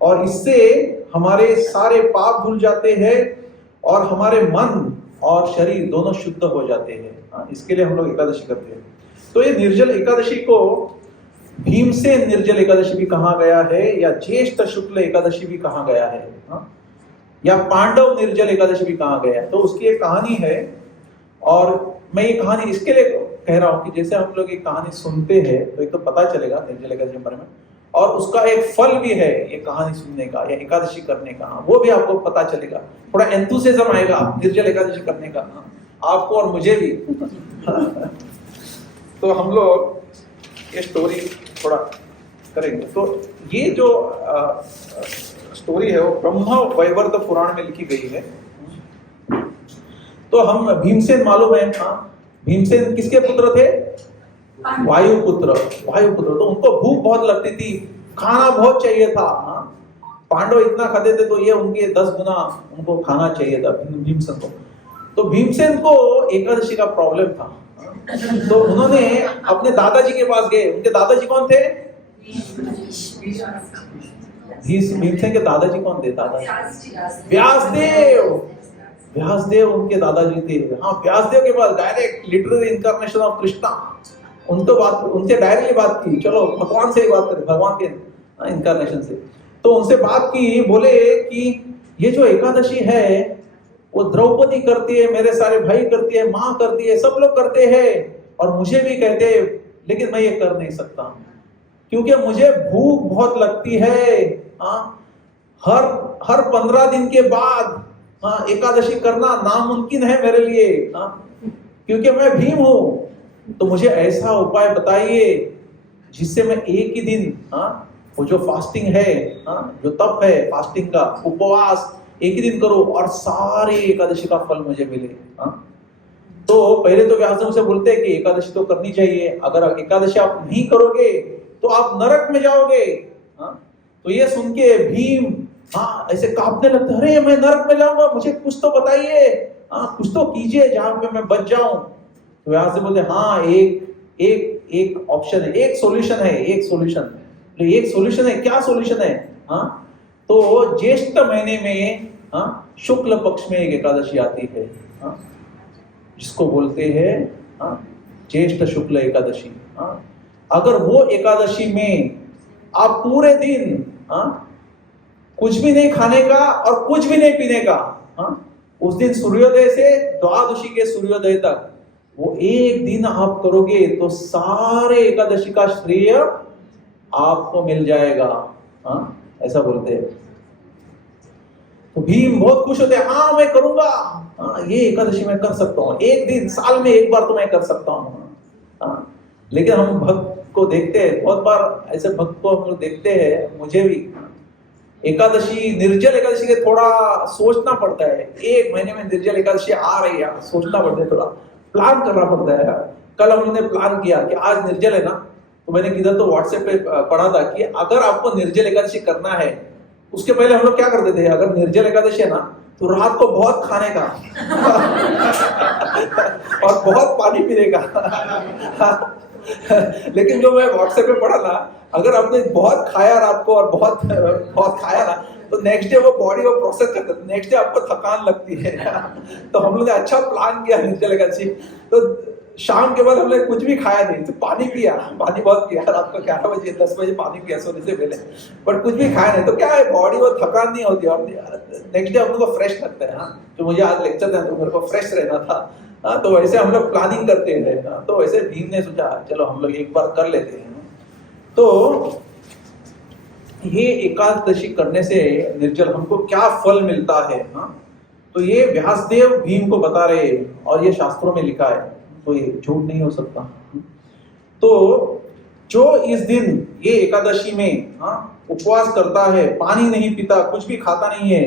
और इससे हमारे सारे पाप धुल जाते हैं और हमारे मन और शरीर दोनों शुद्ध हो जाते हैं। हाँ? इसके लिए हम लोग एकादशी करते हैं। तो ये निर्जल एकादशी को भीमसेन निर्जल एकादशी भी कहा गया है, या ज्येष्ठ शुक्ल एकादशी भी कहा गया है। हाँ? या पांडव निर्जल एकादशी भी कहा गया है। तो उसकी एक कहानी है और मैं ये कहानी इसके लिए कह रहा हूं कि जैसे हम लोग ये कहानी सुनते हैं तो एक तो पता चलेगा निर्जल एकादशी के बारे में, और उसका एक फल भी है ये कहानी सुनने का या एकादशी करने का, वो भी आपको पता चलेगा। थोड़ा एंथुसियाज्म आएगा निर्जल एकादशी करने का, आपको और मुझे भी। तो हम लोग ये स्टोरी थोड़ा करेंगे। तो ये जो स्टोरी है वो ब्रह्म वैवर्त पुराण में लिखी गई है। तो हम भीमसेन मालूम है। भीमसेन किसके पुत्र थे? वायुपुत्र। तो उनको भूख बहुत लगती थी, खाना बहुत चाहिए था। पांडव इतना खाते थे तो ये उनके 10 गुना उनको खाना चाहिए था भीमसेन को। तो भीमसेन को एकादशी का प्रॉब्लम था। तो उन्होंने अपने दादाजी के पास गए। उनके दादाजी कौन थे? भीमसेन के दादाजी कौन थे? व्यासदेव उनके दादाजी थे। हाँ, व्यासदेव के पास direct literary incarnation of Krishna, उनसे डायरेक्टली बात की। चलो भगवान से ही बात करें, भगवान के इनकारनेशन से। तो उनसे बात की, बोले कि ये जो एकादशी है वो द्रौपदी करती है, मेरे सारे भाई करती है, माँ करती है, सब लोग करते हैं और मुझे भी कहते हैं, लेकिन मैं ये कर नहीं सकता क्योंकि मुझे भूख बहुत लगती है। हर 15 दिन के बाद एकादशी करना नामुमकिन है मेरे लिए, क्योंकि मैं भीम हूं। तो मुझे ऐसा उपाय बताइए जिससे मैं एक ही दिन वो जो फास्टिंग है, जो तप है फास्टिंग का, उपवास एक ही दिन करो और सारे एकादशी का फल मुझे मिले। तो पहले तो व्यासदेव से बोलते हैं कि एकादशी तो करनी चाहिए, अगर एकादशी आप नहीं करोगे तो आप नरक में जाओगे। तो ये सुन के भीम ऐसे कांपने लगते, अरे मैं नरक में जाऊंगा, मुझे कुछ तो बताइए, कुछ तो कीजिए जहां पे मैं बच जाऊं। तो व्यासदेव बोलते हाँ, एक ऑप्शन है, एक सॉल्यूशन है, एक सॉल्यूशन है। क्या सॉल्यूशन है? तो ज्येष्ठ महीने में शुक्ल पक्ष में एक एकादशी आती है, जिसको बोलते हैं ज्येष्ठ शुक्ल एकादशी। अगर वो एकादशी में आप पूरे दिन कुछ भी नहीं खाने का और कुछ भी नहीं पीने का, उस दिन सूर्योदय से द्वादशी के सूर्योदय तक वो एक दिन आप करोगे तो सारे एकादशी का श्रेय आपको मिल जाएगा। ऐसा बोलते हैं। तो भीम बहुत खुश होते हैं, हाँ मैं करूंगा, ये एकादशी मैं कर सकता हूँ, एक दिन साल में एक बार तो मैं कर सकता हूँ। लेकिन हम भक्त को देखते हैं, बहुत बार ऐसे भक्त को हम लोग देखते हैं, मुझे भी एकादशी निर्जल एकादशी के थोड़ा सोचना पड़ता है। एक महीने में निर्जल एकादशी आ रही है, सोचना पड़ता है, थोड़ा प्लान करना पड़ता है। कल हम लोगों ने प्लान किया कि आज निर्जल है ना, तो मैंने किधर तो व्हाट्सएप पे पढ़ा था कि अगर आपको निर्जल एकादशी करना है, उसके पहले हम लोग क्या करते थे, अगर निर्जल एकादशी है ना तो रात को बहुत खाने का और बहुत पानी पीने का। लेकिन जो मैं व्हाट्सएप पे पढ़ा ना, अगर आपने बहुत खाया रात को और बहुत बहुत खाया ना, तो नेक्स्ट डे वो बॉडी वो प्रोसेस करता है, नेक्स्ट डे आपको थकान लगती है। तो हम लोग ने अच्छा प्लान किया निर्जल एकादशी। तो शाम के बाद हमने कुछ भी खाया नहीं, तो पानी पिया, पानी बहुत पिया, रात को 11 बजे 10 बजे पानी पिया सोने से पहले, पर कुछ भी खाया नहीं। तो क्या है, बॉडी वो थकान नहीं होती, और नेक्स्ट डे हम लोग को फ्रेश लगता है। हाँ, तो मुझे आज लेक्चर था तो मेरे को फ्रेश रहना था। हाँ, तो वैसे हम लोग प्लानिंग करते हैं। हाँ, तो वैसे भीम ने सोचा चलो हम लोग एक बार कर लेते हैं। तो ये एकादशी करने से निर्जल हमको क्या फल मिलता है, हाँ, तो ये व्यासदेव भीम को बता रहे हैं और ये शास्त्रों में लिखा है, तो ये झूठ नहीं हो सकता। तो जो इस दिन ये एकादशी में उपवास करता है, पानी नहीं पीता, कुछ भी खाता नहीं है,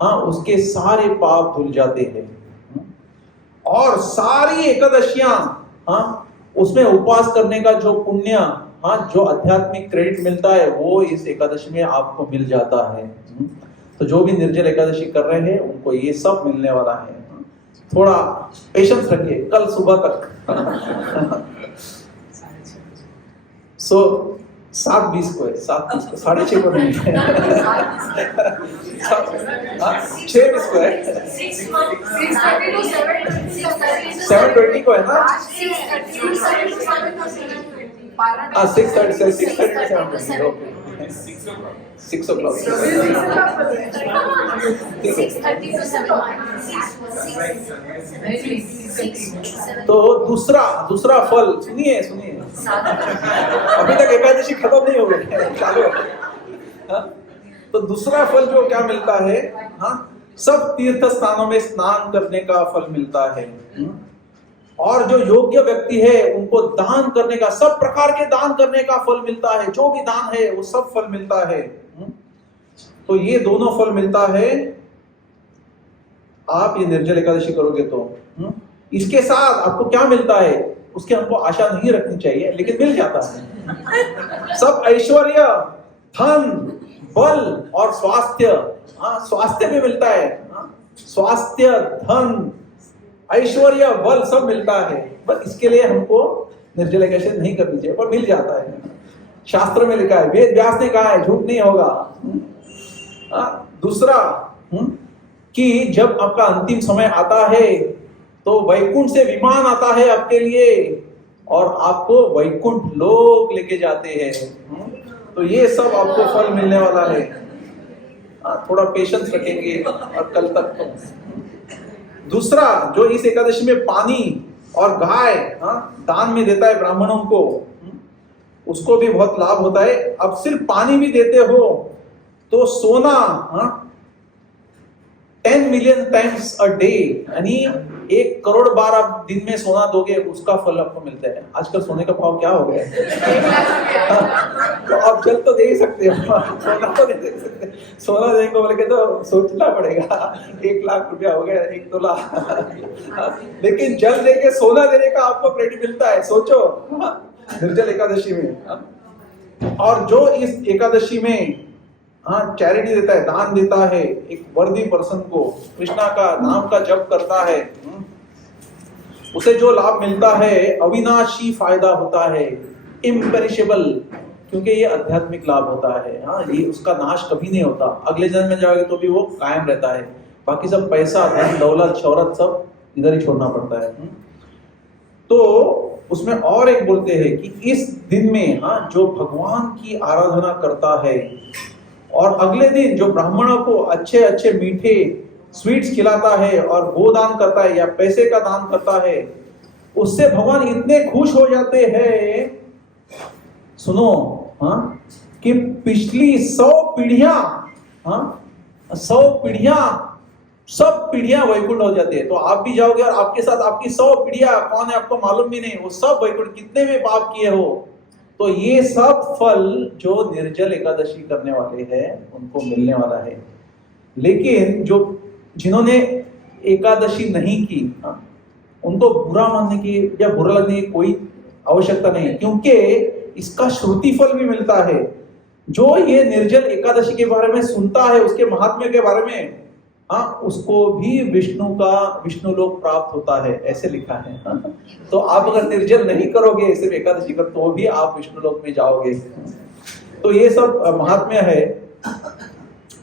हाँ, उसके सारे पाप धुल जाते हैं। और सारी एकादशियां, हाँ, उसमें उपवास करने का जो पुण्य, हाँ, जो आध्यात्मिक क्रेडिट मिलता है वो इस एकादशी में आपको मिल जाता है। तो जो भी निर्जल एकादशी कर रहे हैं उनको ये सब मिलने वाला है। थोड़ा पेशेंस रखिए, कल सुबह तक। 7:20 को है, 7:20 को, 6:30 को नहीं है। 6:20 को है, 7:20 को है ना। 6:30 से 7:20, ओके, 6 o'clock। 6:30 to 7. तो दूसरा फल सुनिए, अभी तक एकादशी खत्म नहीं हो गई, चालू है। हाँ? तो दूसरा फल जो क्या मिलता है, हाँ, सब तीर्थ स्थानों में स्नान करने का फल मिलता है। और जो योग्य व्यक्ति है उनको दान करने का, सब प्रकार के दान करने का फल मिलता है। जो भी दान है वो सब फल मिलता है। तो ये दोनों फल मिलता है आप ये निर्जल एकादशी करोगे तो। इसके साथ आपको क्या मिलता है उसके हमको आशा नहीं रखनी चाहिए, लेकिन मिल जाता है सब ऐश्वर्य, धन, बल और स्वास्थ्य। हाँ, स्वास्थ्य भी मिलता है। हाँ, स्वास्थ्य, धन, ऐश्वर्य, बल सब मिलता है। बस इसके लिए हमको निर्जल एकादशी नहीं करनी चाहिए, पर मिल जाता है। शास्त्र में लिखा है, वेद व्यास ने कहा है, झूठ नहीं होगा। दूसरा कि जब आपका अंतिम समय आता है तो वैकुंठ से विमान आता है आपके लिए और आपको वैकुंठ लोक लेके जाते हैं। तो ये सब आपको फल मिलने वाला है। थोड़ा पेशेंस रखेंगे और कल तक तो। दूसरा, जो इस एकादशी में पानी और गाय दान में देता है ब्राह्मणों को, उसको भी बहुत लाभ होता है। अब सिर्फ पानी भी देते हो तो सोना 10 million times a day, यानी 1 करोड़ बार आप दिन में सोना दोगे, उसका फल आपको मिलता है। आजकल सोने का भाव क्या हो गया है? तो आप जल तो दे ही सकते हो, सोना तो नहीं दे सकते। सोना देने को बोले तो सोचना पड़ेगा, 1 लाख रुपया हो गया, 1 तोला। लेकिन जल दे के सोना देने का आपको क्रेडिट मिलता है। सोचो निर्जल एकादशी में। और जो इस एकादशी में चैरिटी देता है, दान देता है एक वर्दी पर्सन को, कृष्णा का नाम का जप करता है, उसे जो लाभ मिलता है अविनाशी फायदा होता है, इम्पेरिशेबल, क्योंकि ये आध्यात्मिक लाभ होता है। ये उसका नाश कभी नहीं होता। अगले जन्म में जाओगे तो भी वो कायम रहता है। बाकी सब पैसा, धन, दौलत, शौहरत सब इधर ही छोड़ना पड़ता है। तो उसमें और एक बोलते हैं कि इस दिन में जो भगवान की आराधना करता है और अगले दिन जो ब्राह्मणों को अच्छे अच्छे मीठे स्वीट्स खिलाता है और गोदान करता है या पैसे का दान करता है, उससे भगवान इतने खुश हो जाते हैं, सुनो, कि पिछली 100 पीढ़ियां, 100 पीढ़ियां, सब पीढ़ियां वैकुंठ हो जाती है। तो आप भी जाओगे और आपके साथ आपकी 100 पीढ़ियां, कौन है आपको मालूम भी नहीं, वो सब वैकुंठ, कितने भी पाप किए हो। तो ये सब फल जो निर्जल एकादशी करने वाले हैं उनको मिलने वाला है। लेकिन जो जिन्होंने एकादशी नहीं की, उनको बुरा मानने की या बुरा लगने की कोई आवश्यकता नहीं, क्योंकि इसका श्रुति फल भी मिलता है। जो ये निर्जल एकादशी के बारे में सुनता है, उसके महात्म्य के बारे में, हाँ, उसको भी विष्णु लोक प्राप्त होता है, ऐसे लिखा है। हाँ? तो आप अगर निर्जल नहीं करोगे सिर्फ एकादशी कर, तो भी आप विष्णु लोक में जाओगे। तो ये सब महात्म्य है।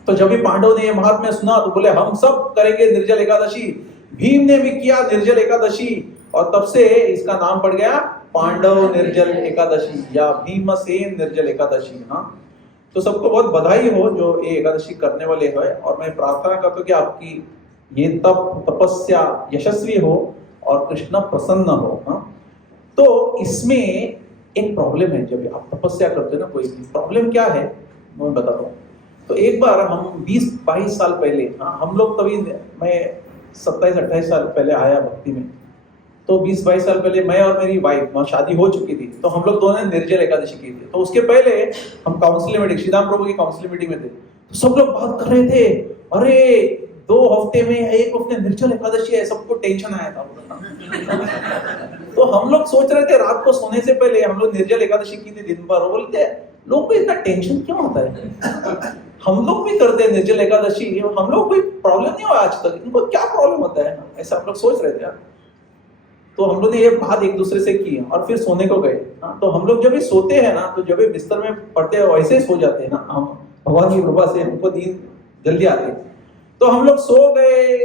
तो जब भी पांडव ने ये महात्म्य सुना तो बोले हम सब करेंगे निर्जल एकादशी। भीम ने भी किया निर्जल एकादशी, और तब से इसका नाम पड़ गया पांडव निर्जल एकादशी या भीमसेन निर्जल एकादशी। हाँ, तो सबको बहुत बधाई हो जो ये एकादशी करने वाले हैं, और मैं प्रार्थना करता हूँ कि आपकी ये तपस्या यशस्वी हो और कृष्ण प्रसन्न हो। हाँ, तो इसमें एक प्रॉब्लम है। जब आप तपस्या करते हो ना, कोई भी प्रॉब्लम क्या है मैं बताता हूँ। तो एक बार हम 20-22 साल पहले, हाँ, हम लोग तभी, मैं 27-28 साल पहले आया भक्ति में, तो 20-22 साल पहले मैं और मेरी वाइफ, शादी हो चुकी थी, तो हम लोग दोनों ने निर्जल एकादशी की थी। तो उसके पहले हम काउंसिलिंग मीटिंग, श्रीराम प्रभु की काउंसिलिंग मीटिंग में थे, तो सब लोग बात कर रहे थे, अरे 2 हफ्ते में 1 हफ्ते निर्जल एकादशी है, सबको टेंशन आया था। तो हम लोग सोच रहे थे, रात को सोने से पहले हम लोग निर्जल एकादशी की थी दिन भर। बोलते लोग को इतना टेंशन क्यों आता है, हम लोग भी करते हैं निर्जल एकादशी, हम लोग कोई प्रॉब्लम नहीं हुआ आज तक, इनको क्या प्रॉब्लम होता है, ऐसा हम लोग सोच रहे थे। तो हम लोग ने ये बात एक दूसरे से की और फिर सोने को गए। तो हम लोग जब भी सोते हैं ना, तो जब भी बिस्तर में पड़ते हैं वैसे ही सो जाते हैं ना हम, भगवान की कृपा से हमको नींद जल्दी आती है। तो हम लोग सो गए,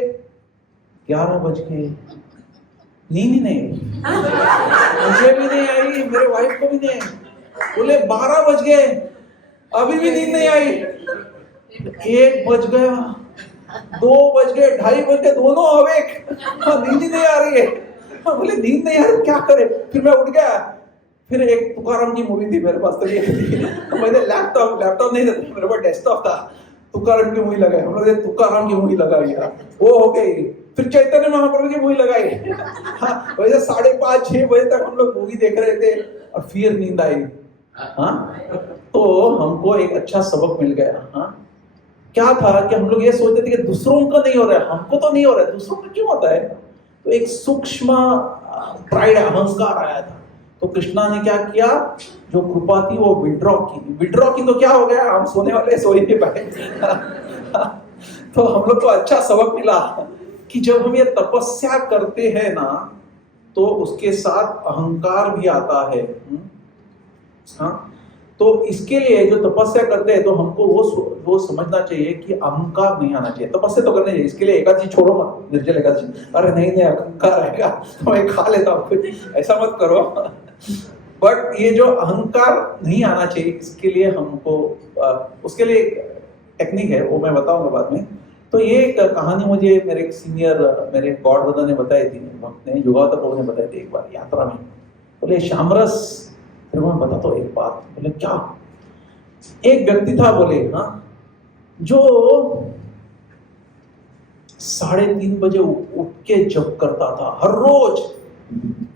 11 बज गए, नींद ही नहीं आई, मुझे भी नहीं आई, मेरे वाइफ को भी नहीं आई। बोले 12 बज गए, अभी भी नींद नहीं आई। 1 बज गया, 2 बज गए, 2:30 बज गए, दोनों अवेक, नींद ही नहीं आ रही है। बोले नींद नहीं आ रही, क्या करे। फिर मैं उठ गया, फिर एक तुकाराम की मूवी थी मेरे पास, तो ये थी, मैंने लैपटॉप नहीं था मेरे पास, डेस्कटॉप था, तुकाराम की मूवी लगाई। हम लोग तुकाराम की मूवी लगाई, वो हो गई। फिर चैतन्य महाप्रभु की मूवी लगाई। हाँ, वैसे 5:30-6 बजे तक हम लोग मूवी देख रहे थे और फिर नींद आई। हाँ, तो हमको एक अच्छा सबक मिल गया। हाँ, क्या था कि हम लोग ये सोचते थे कि दूसरों का नहीं हो रहा है, हमको तो नहीं हो रहा है, दूसरों का क्यों होता है। तो एक सूक्ष्म प्राइड, अहंकार आया था। तो कृष्णा ने क्या किया, जो कृपा थी वो विड्रॉ की तो क्या हो गया, हम सोने वाले सो ही नहीं पाए। तो हम लोग को अच्छा सबक मिला कि जब हम ये तपस्या करते हैं ना, तो उसके साथ अहंकार भी आता है। हाँ, तो इसके लिए जो तपस्या करते हैं, तो हमको वो समझना चाहिए कि अहंकार नहीं आना चाहिए। तपस्या तो करनी चाहिए, इसके लिए एकादशी छोड़ो मत, निर्जल एकादशी, अरे नहीं अहंकार आएगा तो मैं खा लेता हूँ, ऐसा मत करो। बट ये जो अहंकार नहीं आना चाहिए, इसके लिए हमको उसके लिए टेक्निक है, वो मैं बताऊंगा बाद में। तो ये एक कहानी मुझे मेरे एक सीनियर, मेरे गॉड ब्रदर ने बताई थी, भक्त ने, युगावतार प्रभु ने बताई थी एक बार यात्रा में। बोले शामरस, फिर मैं बताता हूँ एक बात। बोले क्या, एक व्यक्ति था, बोले हाँ, जो 3:30 बजे उठ के जप करता था हर रोज,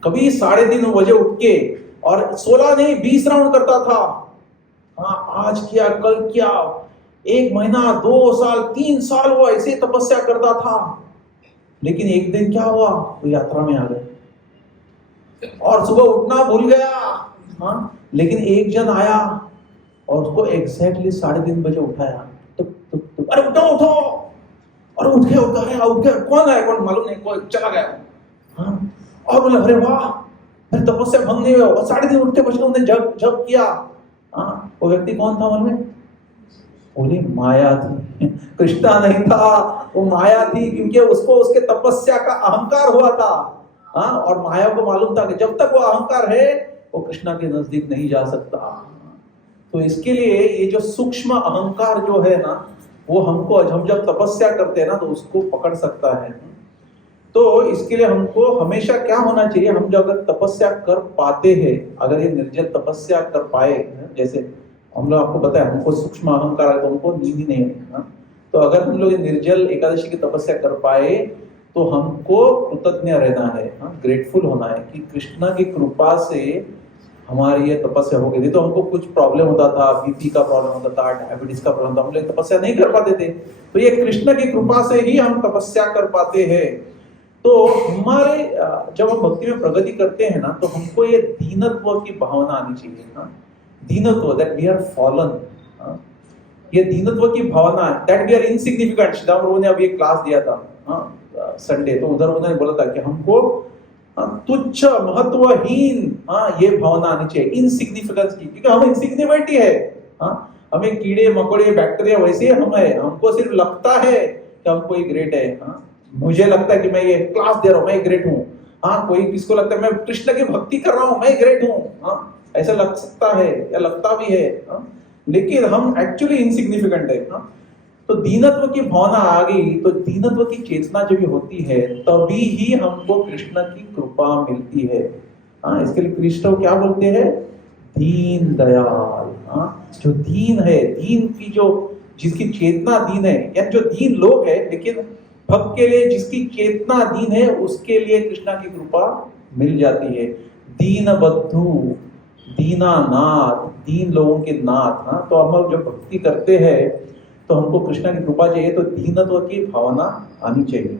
कभी 3:30 बजे उठ के, और 16 नहीं 20 राउंड करता था। हाँ, आज किया कल किया, 1 महीना 2 साल 3 साल वो ऐसे तपस्या करता था। लेकिन एक दिन क्या हुआ, वो यात्रा में आ गए और सुबह उठना भूल गया। हाँ, लेकिन एक जन आया और उसको एग्जैक्टली 3:30 बजे उठाया। तो अरे उठो, और उठ गया, कौन आया, कौन मालूम नहीं, कोई चला गया। हाँ, और बोले अरे वाह, फिर तपस्या भंग नहीं हुआ, और 3:30 उठते बजे उन्होंने जब किया। हाँ, वो व्यक्ति कौन था मालूम है, बोले माया थी, कृष्णा नहीं था, वो माया थी, क्योंकि उसको उसके तपस्या का अहंकार हुआ था। हाँ, और माया को मालूम था कि जब तक वो अहंकार है वो कृष्णा के नजदीक नहीं जा सकता। तो इसके लिए ये जो सूक्ष्म अहंकार जो है ना, वो हमको हम जब तपस्या करते हैं ना, तो उसको पकड़ सकता है। तो इसके लिए हमको हमेशा क्या होना चाहिए, हम जो अगर तपस्या कर पाते हैं, अगर ये निर्जल तपस्या कर पाए, जैसे हम लोग आपको बताया हमको सूक्ष्म अहंकार है तो हमको नींद ही नहीं है। तो अगर हम लोग निर्जल एकादशी की तपस्या कर पाए, तो हमको कृतज्ञ रहना है, ग्रेटफुल होना है कि कृष्णा की कृपा से हमारी ये तपस्या हो गई थी। तो हमको कुछ प्रॉब्लम होता था, बीपी का प्रॉब्लम होता था, डायबिटीज का प्रॉब्लम था, हम लोग तपस्या नहीं कर पाते थे। तो ये कृष्ण की कृपा से ही हम तपस्या कर पाते हैं। तो हमारे जब हम भक्ति में प्रगति करते हैं ना, तो हमको ये दीनत्व की भावना आनी चाहिए। दीनत्व, दैट वी आर फॉलन। ये दीनत्व की भावना है, that we are insignificant. Shriram प्रभु ने अभी एक क्लास दिया था संडे, तो उधर उन्होंने बोला था कि हमको तुच्छ महत्वहीन ये भावना आनी चाहिए, इनसिग्निफिकेंस की, क्योंकि हम इनसिग्निफिकेंट ही है। हमें कीड़े मकोड़े बैक्टीरिया वैसे ही हम है, हमको सिर्फ लगता है कि हम कोई ग्रेट है। मुझे लगता है कि मैं ये क्लास दे रहा हूँ, मैं ग्रेट हूँ। कोई किसको लगता है मैं कृष्ण की भक्ति कर रहा हूँ, मैं ग्रेट हूँ। ऐसा लग सकता है या लगता भी है, लेकिन हम एक्चुअली इनसिग्निफिकेंट है। तो दीनत्व की भावना आ गई, तो दीनत्व की चेतना जब होती है तभी ही हमको कृष्ण की कृपा मिलती है। इसके लिए कृष्ण क्या बोलते हैं? दीन दयाल। जो दीन है, दीन की जो जिसकी चेतना दीन है, या जो दीन लोग है, लेकिन भक्त के लिए जिसकी चेतना दीन है उसके लिए कृष्णा की कृपा मिल जाती है। दीन बद्धू, दीनानाथ, दीन लोगों के नाथ। तो हम जब भक्ति करते हैं तो हमको कृष्णा की कृपा चाहिए, तो दीनत्व की भावना आनी चाहिए।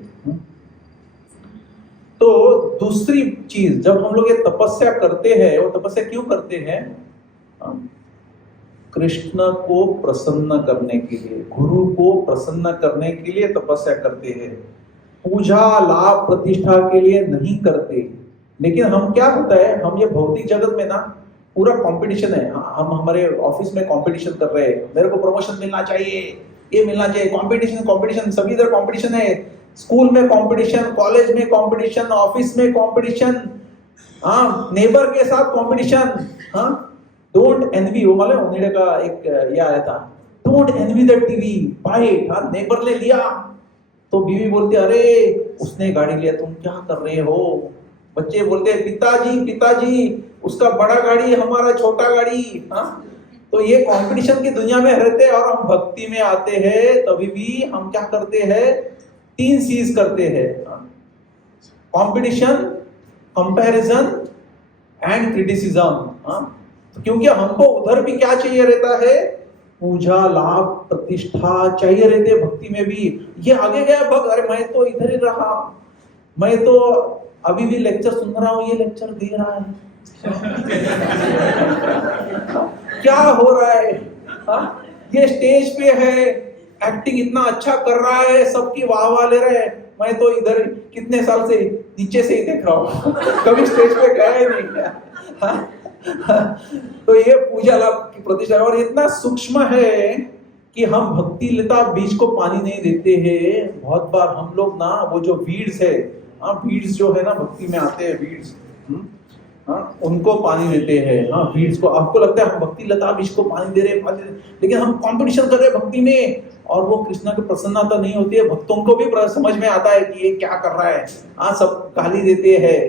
तो दूसरी चीज, जब हम लोग ये तपस्या करते हैं, वो तपस्या क्यों करते हैं? कृष्ण को प्रसन्न करने के लिए, गुरु को प्रसन्न करने के लिए तपस्या करते हैं। पूजा लाभ प्रतिष्ठा के लिए नहीं करते। लेकिन हम क्या होता है, हम ये भौतिक जगत में ना पूरा कंपटीशन है। हम हमारे ऑफिस में कंपटीशन कर रहे हैं, मेरे को प्रमोशन मिलना चाहिए, ये मिलना चाहिए, कंपटीशन कंपटीशन, सभी इधर कंपटीशन है। स्कूल में कंपटीशन, कॉलेज में कंपटीशन, ऑफिस में कंपटीशन, नेबर के साथ कंपटीशन। डोंट एनवी, वो मालूम उन्हीं का एक ये आया था, don't envy the TV, buy it. Neighbour ने लिया तो बीवी बोलती अरे उसने गाड़ी लिया, तुम क्या कर रहे हो? बच्चे बोलते पिताजी पिताजी उसका बड़ा गाड़ी, हमारा छोटा गाड़ी। तो ये कंपटीशन की दुनिया में रहते हैं, और हम भक्ति में आते हैं तभी भी हम क्या करते हैं? 3 चीज करते हैं, कंपटीशन, कंपैरिजन एंड क्रिटिसिज्म। तो क्योंकि हमको उधर भी क्या चाहिए रहता है? पूजा लाभ प्रतिष्ठा चाहिए रहते हैं भक्ति में भी। ये आगे गया भक्त, अरे मैं तो इधर ही रहा, मैं तो अभी भी लेक्चर सुन रहा हूँ, ये लेक्चर दे रहा है क्या हो रहा है? ये स्टेज पे है, एक्टिंग इतना अच्छा कर रहा है, सबकी वाह ले रहे हैं, मैं तो इधर कितने साल से नीचे से ही देख रहा हूँ कभी स्टेज पे गया ही नहीं। तो ये पूजा लाभ की प्रतिष्ठा, और इतना सूक्ष्म है कि हम भक्ति लता बीज को पानी नहीं देते हैं। बहुत बार हम लोग ना वो जो वीड्स है, वीड्स जो है ना भक्ति में आते हैं, वीड्स उनको पानी देते हैं। वीड्स को, आपको लगता है हम भक्ति लता बीज को पानी दे रहे हैं, लेकिन हम कंपटीशन कर रहे हैं भक्ति में, और वो कृष्णा की प्रसन्नता नहीं होती है। भक्तों को भी समझ में आता है कि ये क्या कर रहा है, सब गाली देते हैं,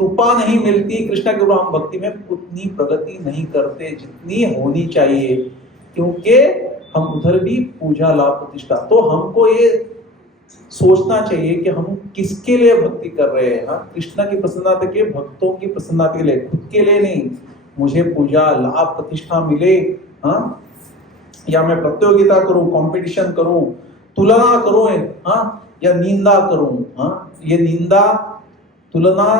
कृपा नहीं मिलती कृष्णा के ऊपर। हम भक्ति में उतनी प्रगति नहीं करते जितनी होनी चाहिए, क्योंकि हम उधर भी पूजा लाभ प्रतिष्ठा। तो हमको ये सोचना चाहिए कि हम किसके लिए भक्ति कर रहे हैं? कृष्णा की प्रसन्नता के, भक्तों की प्रसन्नता के लिए, खुद के लिए नहीं। मुझे पूजा लाभ प्रतिष्ठा मिले, या मैं प्रतियोगिता करूं, कंपटीशन करूं, तुलना करूं, या निंदा करूं। ये निंदा, तुलना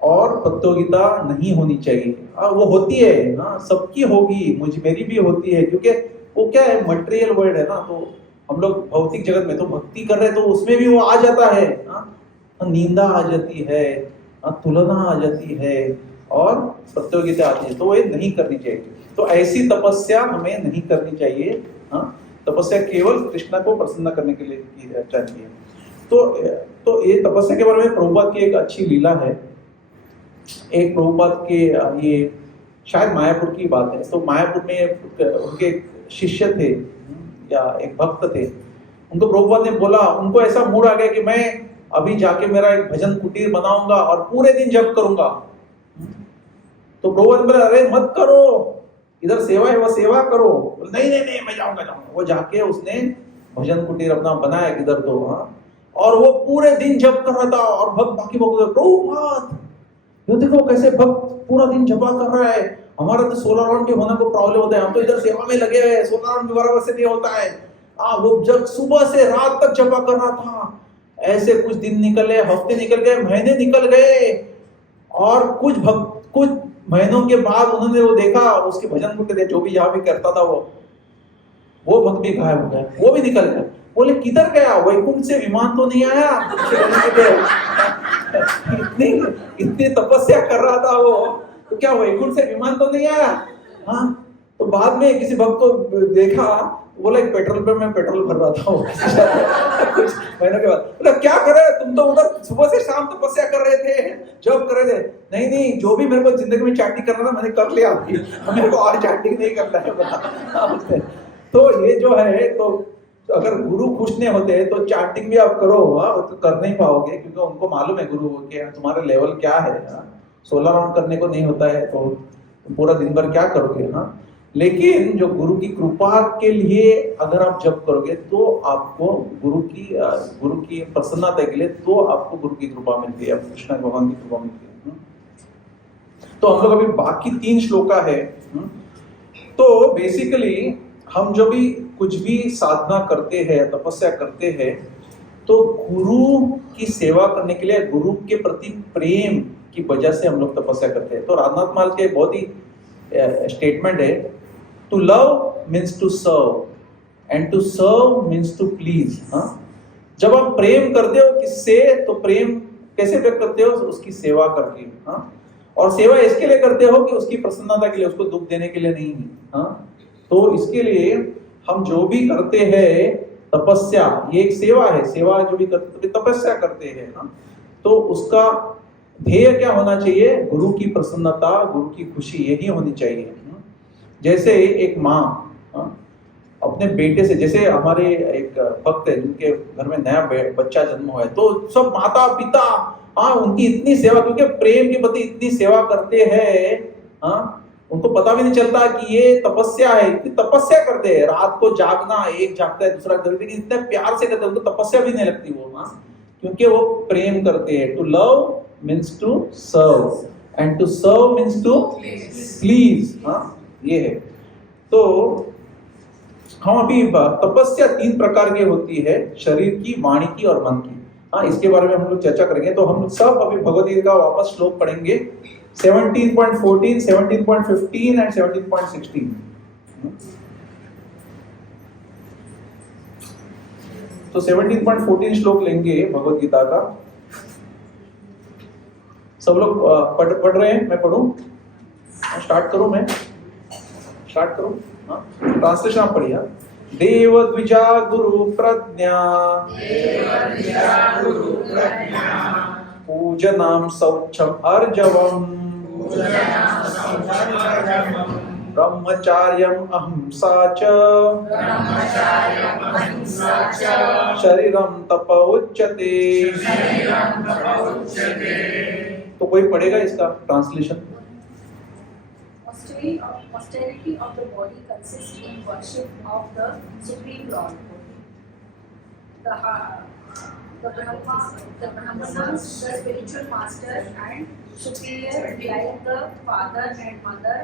और प्रतियोगिता नहीं होनी चाहिए। वो होती है, सबकी होगी, मेरी भी होती है, क्योंकि वो क्या है, मटेरियल वर्ल्ड है ना। तो हम लोग भौतिक जगत में तो भक्ति कर रहे हैं, तो उसमें भी वो आ जाता है। निंदा आ जाती है, तुलना आ जाती है, और प्रतियोगिता आती है, तो ये नहीं करनी चाहिए। तो ऐसी तपस्या हमें नहीं करनी चाहिए। तपस्या केवल कृष्णा को प्रसन्न करने के लिए की जाती है। तो ये तपस्या के बारे में प्रभुपाद की एक अच्छी लीला है। एक प्रभुपाद के, ये शायद मायापुर की बात है। तो मायापुर में उनके शिष्य थे या एक भक्त थे, उनको प्रभुपाद ने बोला, उनको ऐसा मूड आ गया कि मैं अभी जाके मेरा एक भजन कुटीर बनाऊंगा और पूरे दिन जप करूंगा। तो प्रभुपाद बोला अरे मत करो, इधर सेवा है वो सेवा करो। नहीं नहीं नहीं मैं जाऊंगा। वो जाके उसने भजन कुटीर अपना बनाया किधर तो, और वो पूरे दिन जप कर रहा था। और भक्त बाकी भक्त, प्रभुपाद ये देखो कैसे भक्त पूरा दिन जपा कर रहा है, हमारा तो 16 राउंड के होने को प्रॉब्लम होता है, हम तो इधर सेवा में लगे हैं, 16 राउंड बराबर से नहीं होता है। वो जब सुबह से रात तक जपा कर रहा था। ऐसे कुछ दिन निकले, हफ्ते निकल गए, महीने निकल गए, और कुछ महीनों के बाद उन्होंने वो देखा, उसके भजन कुटीर जो भी यहाँ भी करता था वो, वो भक्त भी गायब हो गया, वो भी निकल गया। बोले किधर गया? वैकुंठ से विमान तो नहीं आया? इतनी इतनी तपस्या कर रहा था वो, तो क्या वैकुंठ से विमान तो नहीं आया? हाँ, तो बाद में किसी भक्त को देखा, बोला एक पेट्रोल पे मैं पेट्रोल भर रहा था कुछ महीनों के बाद। बोला क्या कर रहे तुम? तो उधर सुबह से शाम तपस्या कर रहे थे, जॉब कर रहे थे। नहीं, जो भी मेरे को जिंदगी में चैटिंग करना था मैंने कर लिया, अभी मेरे को और चैटिंग नहीं करना है, बता। तो ये जो है, तो अगर गुरु खुश नहीं होते तो चैटिंग भी आप करो, तो कर नहीं पाओगे, क्योंकि उनको मालूम है गुरु के तुम्हारे लेवल क्या है। 16 राउंड करने को नहीं होता है तो पूरा दिन भर क्या करोगे। लेकिन जो गुरु की कृपा के लिए अगर आप जप करोगे तो आपको गुरु की प्रसन्नता के लिए तो आपको गुरु की कृपा मिलती है, कृष्ण भगवान की कृपा मिलती है। तो हम लोग अभी बाकी 3 श्लोका है। तो बेसिकली हम जो भी कुछ भी साधना करते हैं, तपस्या करते हैं, तो गुरु की सेवा करने के लिए, गुरु के प्रति प्रेम की वजह से हम लोग तपस्या करते हैं। तो रामनाथ माल के बहुत ही स्टेटमेंट है, to love means to serve and to serve means to please. जब आप प्रेम करते हो किससे, तो प्रेम कैसे व्यक्त करते हो? उसकी सेवा करके। और सेवा इसके लिए करते हो कि उसकी प्रसन्नता के लिए, उसको दुख देने के लिए नहीं। तो इसके लिए हम जो भी करते हैं तपस्या, ये एक सेवा है। सेवा जो भी करते, तपस्या करते हैं, तो उसका ध्येय क्या होना चाहिए? गुरु की प्रसन्नता, गुरु की खुशी, यही होनी चाहिए। जैसे एक माँ अपने बेटे से, जैसे हमारे एक भक्त है जिनके घर में नया बच्चा जन्म हुआ है, तो सब माता पिता उनकी इतनी सेवा, क्योंकि प्रेम के प्रति इतनी सेवा करते हैं, उनको पता भी नहीं चलता कि ये तपस्या है। इतनी तपस्या करते हैं, रात को जागना, एक जागता है दूसरा करते, लेकिन इतने प्यार से करते हैं, उनको तपस्या भी नहीं लगती वो, क्योंकि वो प्रेम करते हैं। To love means to serve and to serve means to please. ये है। तो हम अभी तपस्या 3 प्रकार की होती है, शरीर की, वाणी की और मन की। इसके बारे में हम लोग चर्चा करेंगे। तो हम सब अभी भगवद गीता का वापस श्लोक पढ़ेंगे, 17.14, 17.15 एंड 17.16। तो 17.14 श्लोक लेंगे भगवद गीता का। सब लोग पढ़ रहे हैं? मैं पढ़ूं? स्टार्ट करूं? मैं स्टार्ट करूं? ट्रांसलेशन आप पढ़िए। देव द्विजा गुरु प्रज्ञा, पूजनाम शौचम अर्जवम, ब्रह्मचार्यम अहिंसा च, शरीरम तप उच्यते। तो कोई पढ़ेगा इसका translation? Austerity of the body consists in worship of the Supreme Lord. The Brahmanas, the spiritual master and superior, like the father and mother,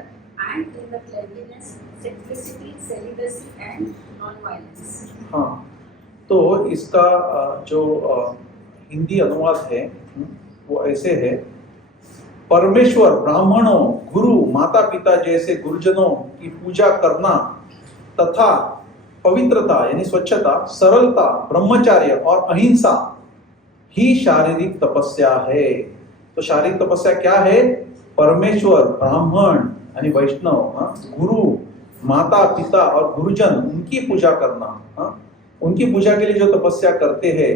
and in the cleanliness, simplicity, celibacy, and non-violence. हाँ, तो इसका जो हिंदी अनुवाद है वो ऐसे है, परमेश्वर, ब्राह्मणों, गुरु, माता पिता जैसे गुरुजनों की पूजा करना तथा पवित्रता यानी स्वच्छता, सरलता, ब्रह्मचार्य और अहिंसा ही शारीरिक तपस्या है। तो शारीरिक तपस्या क्या है? परमेश्वर, ब्राह्मण यानी वैष्णव, गुरु, माता पिता और गुरुजन, उनकी पूजा करना, उनकी पूजा के लिए जो तपस्या करते हैं,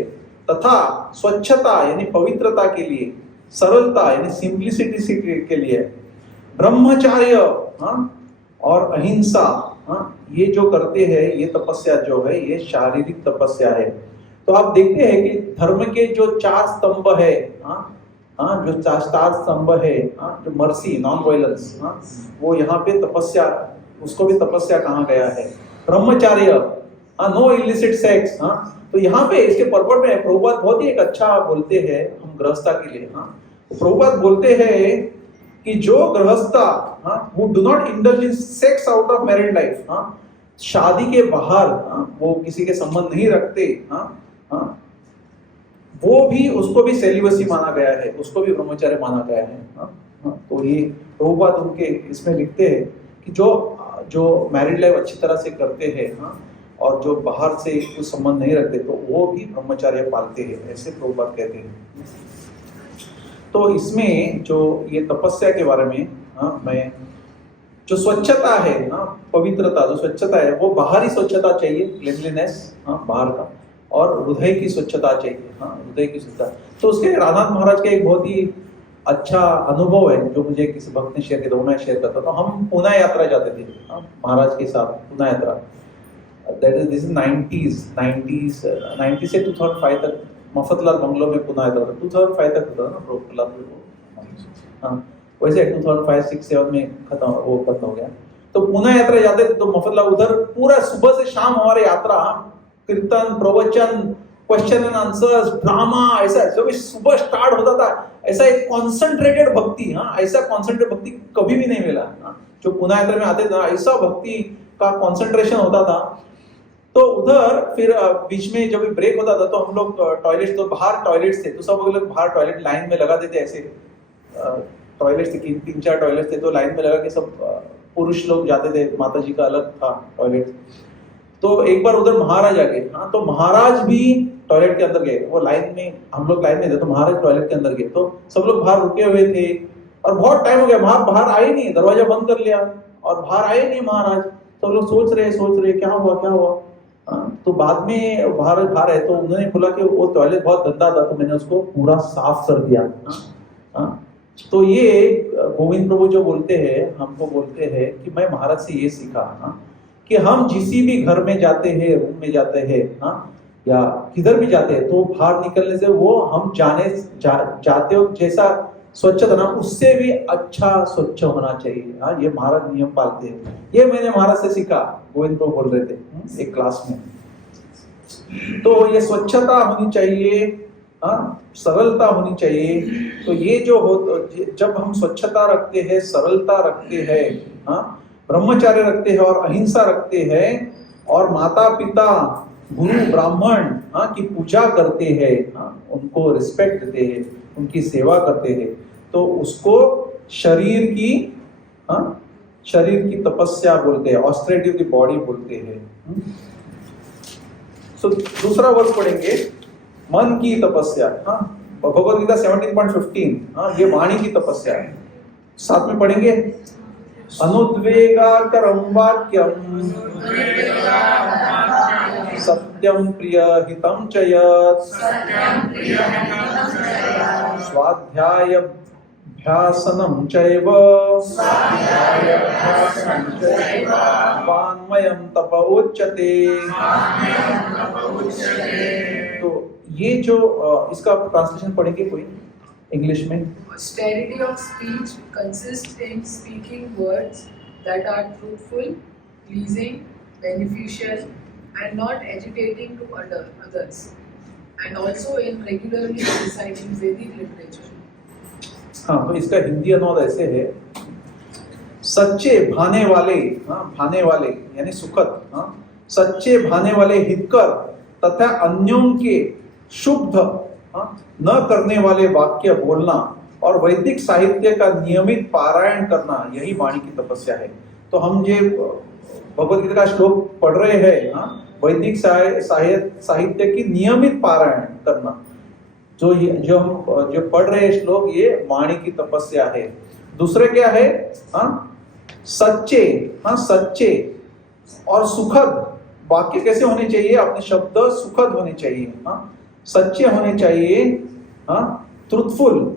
तथा स्वच्छता यानी पवित्रता के लिए, सरलता यानी सिंप्लिसिटी के लिए, ब्रह्मचार्य और अहिंसा, ये जो करते हैं, ये तपस्या जो है ये शारीरिक तपस्या है। तो आप देखते हैं कि धर्म के जो 4 स्तंभ है, जो 4 स्तंभ है, जो मर्सी, नॉन वायलेंस, वो यहाँ पे तपस्या, उसको भी तपस्या कहा गया है। ब्रह्मचार्य, नो इलिसिट सेक्स। तो यहाँ पे इसके पर्पट में प्रभुपाद बहुत ही एक अच्छा बोलते हैं हम गृहस्था के लिए। प्रभुपाद बोलते हैं कि जो गृहस्था who do not indulge in sex out of married life, शादी के बाहर वो किसी के संबंध नहीं रखते, वो भी, उसको भी सेलिबसी माना गया है, उसको भी ब्रह्मचार्य माना गया है। तो ये प्रभुपाद उनके इसमें लिखते हैं कि जो मैरिड लाइफ अच्छी तरह से करते हैं, और जो बाहर से कुछ संबंध नहीं रखते तो वो भी ब्रह्मचर्य पालते हैं, ऐसे प्रभुपाद कहते हैं। तो इसमें जो ये तपस्या के बारे में मैं जो स्वच्छता है पवित्रता, जो स्वच्छता है वो बाहरी स्वच्छता चाहिए, क्लीनलीनेस बाहर का, और हृदय की स्वच्छता चाहिए, हृदय की स्वच्छता। तो उसके रामनाथ महाराज का एक बहुत ही अच्छा अनुभव है जो मुझे किसी भक्त ने शेयर किया, वो मैं शेयर करता। तो हम पुणे यात्रा जाते थे महाराज के साथ, पुणे यात्रा, दैट इज दिस 90 से 2005 तक मफतलाल बंगलो में पुणे यात्रा था। 2005 तक होता ना प्रोग्राम, वैसे 2005-6-7 में खत्म हो गया। तो पुणे यात्रा जाते थे तो मफतलाल उधर पूरा सुबह से शाम हमारी यात्रा, कीर्तन, प्रवचन, क्वेश्चन एंड आंसर्स, ड्रामा, ऐसा जब सुबह स्टार्ट होता था, ऐसा एक कॉन्सेंट्रेटेड भक्ति, ऐसा कॉन्सेंट्रेटेड भक्ति कभी भी नहीं मिला। जो पुणे यात्रा में आते थे ऐसा भक्ति का कॉन्सेंट्रेशन होता था। तो उधर फिर बीच में जब ब्रेक होता था तो हम लोग टॉयलेट, तो बाहर टॉयलेट्स थे, तो सब लोग बाहर टॉयलेट लाइन में लगा देते, ऐसे टॉयलेट्स थे, 3-4 टॉयलेट्स थे, तो लाइन में लगा के सब पुरुष लोग जाते थे, माता जी का अलग था टॉयलेट। तो एक बार उधर महाराज आ गए, तो महाराज भी टॉयलेट के अंदर गए, वो लाइन में, हम लोग लाइन में थे तो महाराज टॉयलेट के अंदर गए, तो सब लोग बाहर रुके हुए थे और बहुत टाइम हो गया, बाहर आए नहीं, दरवाजा बंद कर लिया और बाहर आए नहीं महाराज। तो लोग सोच रहे क्या हुआ। तो बाद में बाहर है तो उन्होंने बोला कि वो टॉयलेट बहुत गंदा था, तो मैंने उसको पूरा साफ कर दिया। तो ये गोविंद प्रभु जो बोलते हैं, हमको बोलते हैं कि मैं महाराज से ये सीखा कि हम जिस भी घर में जाते हैं, रूम में जाते हैं, या किधर भी जाते हैं, तो बाहर निकलने से वो हम जाते हो जैसा स्वच्छ था ना, उससे भी अच्छा स्वच्छ होना चाहिए। ये महाराज नियम पालते हैं, ये मैंने महाराज से सीखा, गोविंद प्रभु बोल रहे थे एक क्लास में। तो ये स्वच्छता होनी चाहिए, सरलता होनी चाहिए। तो ये जो जब हम स्वच्छता रखते हैं, सरलता रखते हैं, ब्रह्मचर्य रखते हैं और अहिंसा रखते हैं, और माता पिता, गुरु, ब्राह्मण की पूजा करते हैं, उनको रिस्पेक्ट देते हैं, उनकी सेवा करते हैं, तो उसको शरीर की तपस्या बोलते हैं, ऑस्टेरिटी ऑफ द बॉडी बोलते हैं। सो दूसरा वर्ड पढ़ेंगे, मन की तपस्या। भगवद गीता 17.15, ये वाणी की तपस्या है। साथ में पढ़ेंगे, अनुद्वेगाकरं वाक्यं सत्यं प्रियहितं च यत् स्वाध्यायाभ्यासनं चैव वाङ्मयं तप उच्यते। तो ये जो इसका ट्रांसलेशन पढ़ेंगे कोई इंग्लिश में। Austerity of speech consists in speaking words that are truthful, pleasing, beneficial, and not agitating to others, and also in regularly reciting Vedic literature. तो इसका हिंदी अनुवाद ऐसे है, सच्चे भाने वाले यानी सुखद, सच्चे भाने वाले हितकर तथा अन्यों के शुद्ध न करने वाले वाक्य बोलना और वैदिक साहित्य का नियमित पारायण करना, यही वाणी की तपस्या है। तो हम ये भगवद गीता का श्लोक पढ़ रहे हैं, वैदिक साहित्य की नियमित पारायण करना, जो हम पढ़ रहे हैं श्लोक, ये वाणी की तपस्या है। दूसरे क्या है, सच्चे और सुखद वाक्य कैसे होने चाहिए, अपने शब्द सुखद होने चाहिए, सच्चे होने चाहिए, ट्रुथफुल,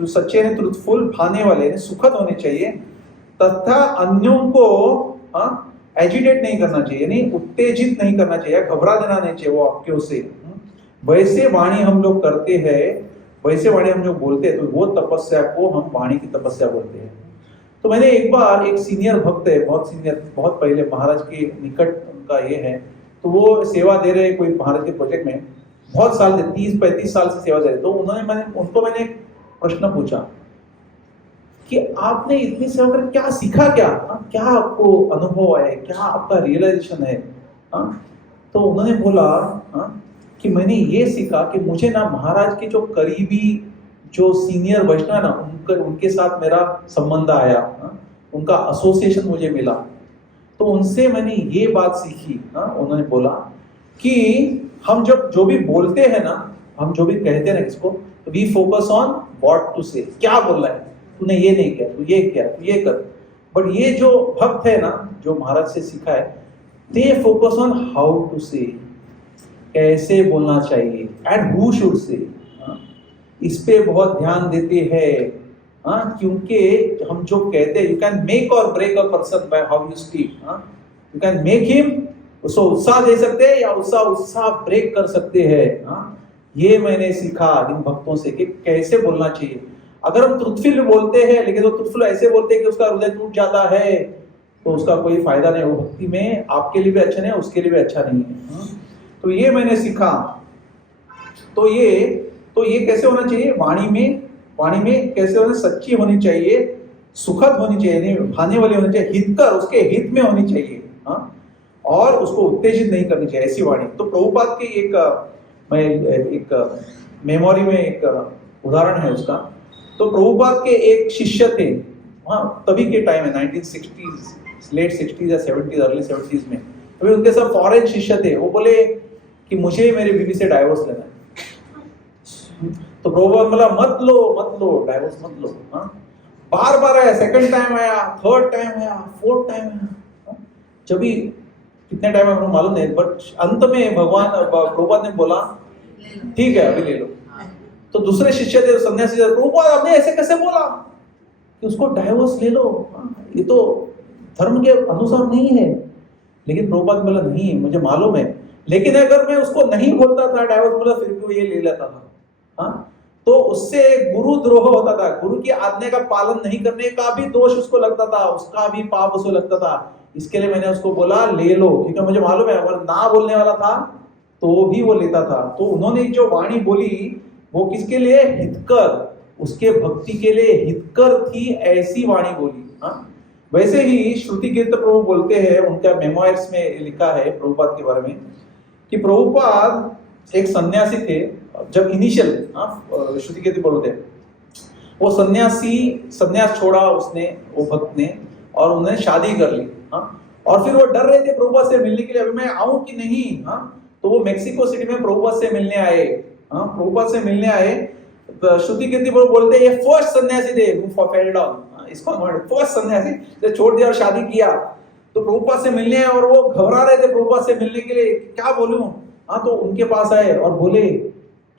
सच्चे यानी ट्रुथफुल, भाने वाले यानी सुखद होने चाहिए, तथा अन्यों को एजिटेट नहीं करना चाहिए, यानी उत्तेजित नहीं करना चाहिए, घबरा देना नहीं चाहिए वो वाक्यों से। वैसे वाणी हम लोग करते हैं, वैसे वाणी हम जो बोलते हैं, तो वो तपस्या को हम वाणी की तपस्या बोलते हैं। तो मैंने एक बार, एक सीनियर भक्त है, बहुत सीनियर, बहुत पहले महाराज के निकट उनका ये है, तो वो सेवा दे रहे कोई महाराज के प्रोजेक्ट में, बहुत साल से 30-35 साल से सेवा दे रहे। तो उनको मैंने एक प्रश्न पूछा कि आपने इतनी सेवा कर क्या सीखा, क्या आपको अनुभव है, क्या आपका रियलाइजेशन है। तो उन्होंने बोला कि मैंने ये सीखा कि मुझे ना महाराज के जो करीबी, जो सीनियर वैष्णव ना, उनके साथ मेरा संबंध आया, उनका एसोसिएशन मुझे मिला। तो उनसे मैंने ये बात सीखी। उन्होंने बोला कि हम जब जो भी बोलते हैं ना, हम जो भी कहते हैं ना किसको, we focus on what to say, क्या बोल रहा है, तूने ये नहीं किया, तू ये किया, तू ये कर। बट ये जो भक्त है ना, जो महाराज से सीखा है, they focus on how to say, कैसे बोलना चाहिए, एंड हु शुड से, इस पे बहुत ध्यान देते हैं। क्योंकि हम जो कहते हैं, यू कैन मेक और break a person by how you speak. You can make him, उसको उत्साह दे सकते हैं या उत्साह ब्रेक कर सकते हैं। ये मैंने सीखा इन भक्तों से कि कैसे बोलना चाहिए। अगर हम ट्रुथफुल बोलते हैं, लेकिन वो ट्रुथफुल ऐसे बोलते हैं कि उसका हृदय टूट जाता है, तो उसका कोई फायदा नहीं। वो भक्ति में आपके लिए भी अच्छा नहीं है, उसके लिए भी अच्छा नहीं है। तो ये मैंने सीखा। तो ये कैसे होना चाहिए, वाणी में कैसे होना, सच्ची होनी चाहिए, सुखद होनी चाहिए, भाने वाली होनी चाहिए, हितकर, उसके हित में होनी चाहिए। और उसको उत्तेजित नहीं करनी चाहिए, ऐसी वाणी। तो प्रभुपाद की एक मेमोरी में एक उदाहरण है उसका। तो प्रभुपाद के एक शिष्य थे, तभी के टाइम है 1960s, लेट 60s या 70s, अर्ली 70s में। तभी उनके सब फॉरेन शिष्य थे। वो बोले कि मुझे मेरी बीवी से डाइवोर्स लेना है। तो प्रभुपाद बोला मत लो डाइवोर्स मत लो। बार बार आया, सेकंड टाइम आया, थर्ड टाइम आया, फोर्थ टाइम आया। जब भी कितने टाइम आपको मालूम नहीं, बट अंत में प्रभुपाद ने बोला ठीक है अभी ले लो। तो दूसरे शिष्य थे, सन्यासी थे, प्रभुपाद आपने ऐसे कैसे बोला कि उसको डाइवोर्स ले लो, ये तो धर्म के अनुसार नहीं है। लेकिन प्रभुपाद बोला नहीं, मुझे मालूम है, लेकिन अगर मैं उसको नहीं बोलता था डाइवोर्स बोला, फिर भी वो ये ले लेता था। तो उससे गुरुद्रोह होता था, गुरु की आज्ञा का पालन नहीं करने का भी दोष उसको लगता था, उसका भी पाप उसको लगता था। इसके लिए मैंने उसको बोला ले लो, क्योंकि मुझे मालूम है अगर ना बोलने वाला था तो भी वो लेता था। तो उन्होंने जो वाणी बोली वो किसके लिए, हितकर, उसके भक्ति के लिए हितकर थी, ऐसी वाणी बोली। वैसे ही श्रुति कीर्त प्रभु बोलते हैं, उनका मेमोयर्स में लिखा है प्रभुपाद के बारे में कि प्रभुपाद एक सन्यासी थे। जब इनिशियल श्रुति कीर्त बोलते हैं, वो सन्यास छोड़ा उसने, वो भक्त ने, और उन्होंने शादी कर ली। और फिर वो डर रहे थे प्रभुपाद से मिलने के लिए, अभी मैं आऊं कि नहीं। तो वो मेक्सिको सिटी में प्रभुपाद से मिलने आए। प्रभुपाद से मिलने आए, श्रुति कीर्ति बोलते हैं ये फर्स्ट सन्यासी थे हु फेल डाउन, इसको फर्स्ट सन्यासी जो छोड़ दिया और शादी किया। तो प्रभुपाद से मिलने आए और वो घबरा रहे थे प्रभुपाद से मिलने के लिए, क्या बोलूं। तो उनके पास आए और बोले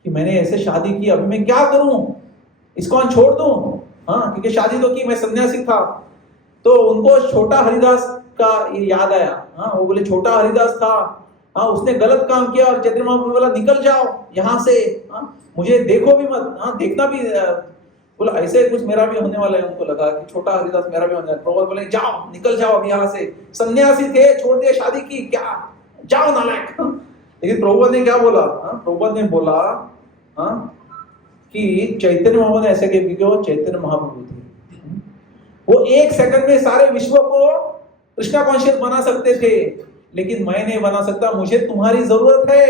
कि मैंने ऐसे शादी की, अभी मैं क्या करूं, इसको छोड़ दूं। क्योंकि शादी तो की, मैं सन्यासी था। तो उनको छोटा हरिदास का ये याद आया। वो बोले छोटा हरिदास था, उसने गलत काम किया और चैतन्य महाप्रभु बोला निकल जाओ यहाँ से, मुझे देखो भी मत, देखना भी। बोला ऐसे कुछ मेरा भी होने वाला है। उनको लगा कि छोटा हरिदास मेरा भी होने वाला है। प्रभुपाद बोले जाओ, निकल जाओ अब यहाँ से, सन्यासी थे, छोड़ दिए, शादी की, क्या जाओ नालायक। लेकिन प्रभुपाद ने क्या बोला, प्रभुपाद ने बोला कि चैतन्य महाप्रभु ने ऐसे क्यों, चैतन्य महाप्रभु थे, वो एक सेकंड में सारे विश्व को कृष्णा कॉन्शियस बना सकते थे, लेकिन मैं नहीं बना सकता, मुझे तुम्हारी जरूरत है।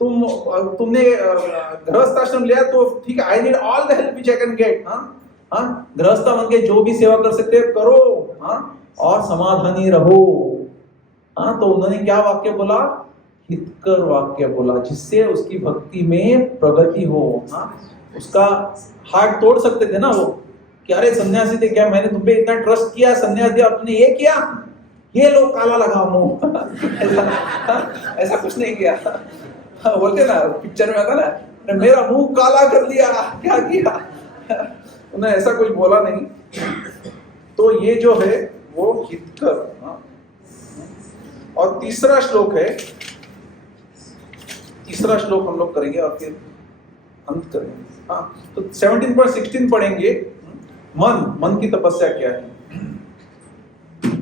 तुमने गृहस्थ आश्रम लिया तो ठीक है, I need all the help which I can get. गृहस्थ बन के जो भी सेवा कर सकते करो, और समाधानी रहो। तो उन्होंने क्या वाक्य बोला, हितकर वाक्य बोला, जिससे उसकी भक्ति में प्रगति हो। उसका हार्ट तोड़ सकते थे ना वो, कि अरे सन्यासी थे, क्या मैंने तुम पे इतना ट्रस्ट किया, सन्यास दिया, तुमने ये किया, ये लो काला लगा मुंह। ऐसा कुछ नहीं किया। बोलते ना पिक्चर में आता ना, मेरा मुंह काला कर दिया, क्या किया। उन्होंने ऐसा कुछ बोला नहीं। तो ये जो है वो हितकर। और तीसरा श्लोक है, तीसरा श्लोक हम लोग करेंगे और फिर अंत करेंगे। तो 17.16 पढ़ेंगे। मन की तपस्या क्या है।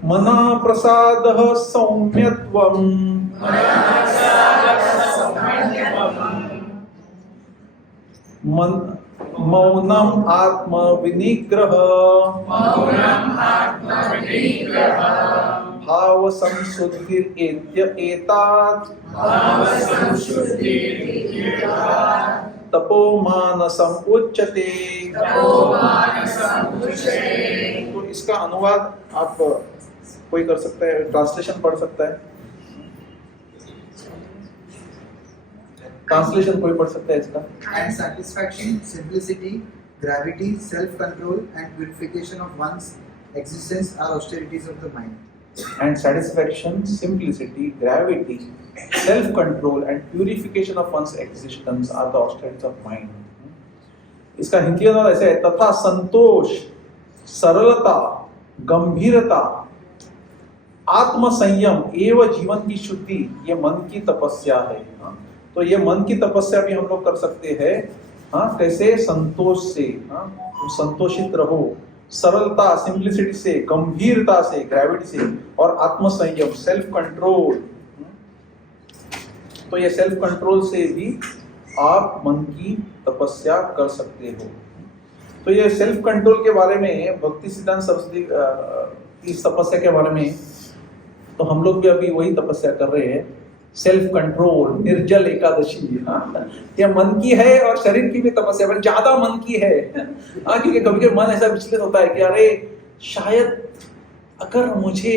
मना प्रसादः सौम्यत्वम् मौनम आत्म विनिग्रह भाव संशुद्धिर एतात तपो मानसम उच्यते। तो इसका अनुवाद आप कोई कर सकता है, ट्रांसलेशन पढ़ सकता है, ट्रांसलेशन कोई पढ़ सकता है इसका? And satisfaction, simplicity, gravity, self-control, and purification of one's existence are austerities of the mind. And satisfaction, simplicity, gravity, self-control, and purification of one's existence are the austerities of mind. इसका हिंदी अनुवाद ऐसे है, तथा संतोष, सरलता, गंभीरता, आत्म संयम एवं जीवन की शुद्धि, ये मन की तपस्या है। तो ये मन की तपस्या भी हम लोग कर सकते हैं। कैसे? संतोष से, तुम संतोषित रहो, सरलता, सिंप्लिसिटी से, गंभीरता से, ग्रेविटी से, और आत्म संयम, सेल्फ कंट्रोल। तो ये सेल्फ कंट्रोल से भी आप मन की तपस्या कर सकते हो। तो ये सेल्फ कंट्रोल के बारे में, भक्ति सिद्धांत सरस्वती इस तपस्या के बारे में, तो हम लोग भी अभी वही तपस्या कर रहे हैं, सेल्फ कंट्रोल, निर्जल एकादशी। ये मन की है और शरीर की भी तपस्या, पर ज्यादा मन की है। क्योंकि कभी कभी मन ऐसा विचलित होता है कि अरे शायद अगर मुझे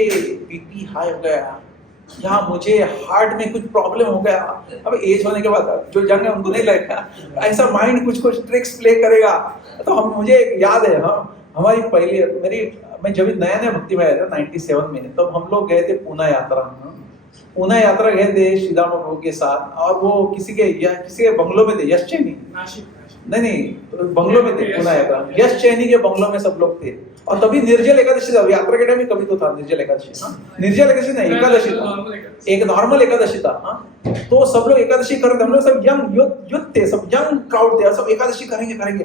बीपी हाई हो गया या मुझे हार्ट में कुछ प्रॉब्लम हो गया, अब एज होने के बाद जो जंग है उनको नहीं लगेगा, ऐसा माइंड कुछ कुछ ट्रिक्स प्ले करेगा। तो हम, मुझे याद है, हमारी पहली मैं जब नया नया भक्ति में आया था 97 में, तब हम लोग गए थे पूना यात्रा गए थे श्रीदाम प्रभु के साथ, और वो किसी के बंगलों में थे, यश चैनी, नहीं बंगलों में थे, पूना यात्रा, यश चैनी के बंगलों में सब लोग थे। और तभी निर्जल एकादशी था, यात्रा के टाइम में कभी तो था निर्जल एकादशी, निर्जल एकादशी नहीं, एकादशी था, एक नॉर्मल एकादशी था। तो सब लोग एकादशी कर रहे थे, हम लोग सब यंग यूथ थे, सब यंग क्राउड थे, सब एकादशी करेंगे।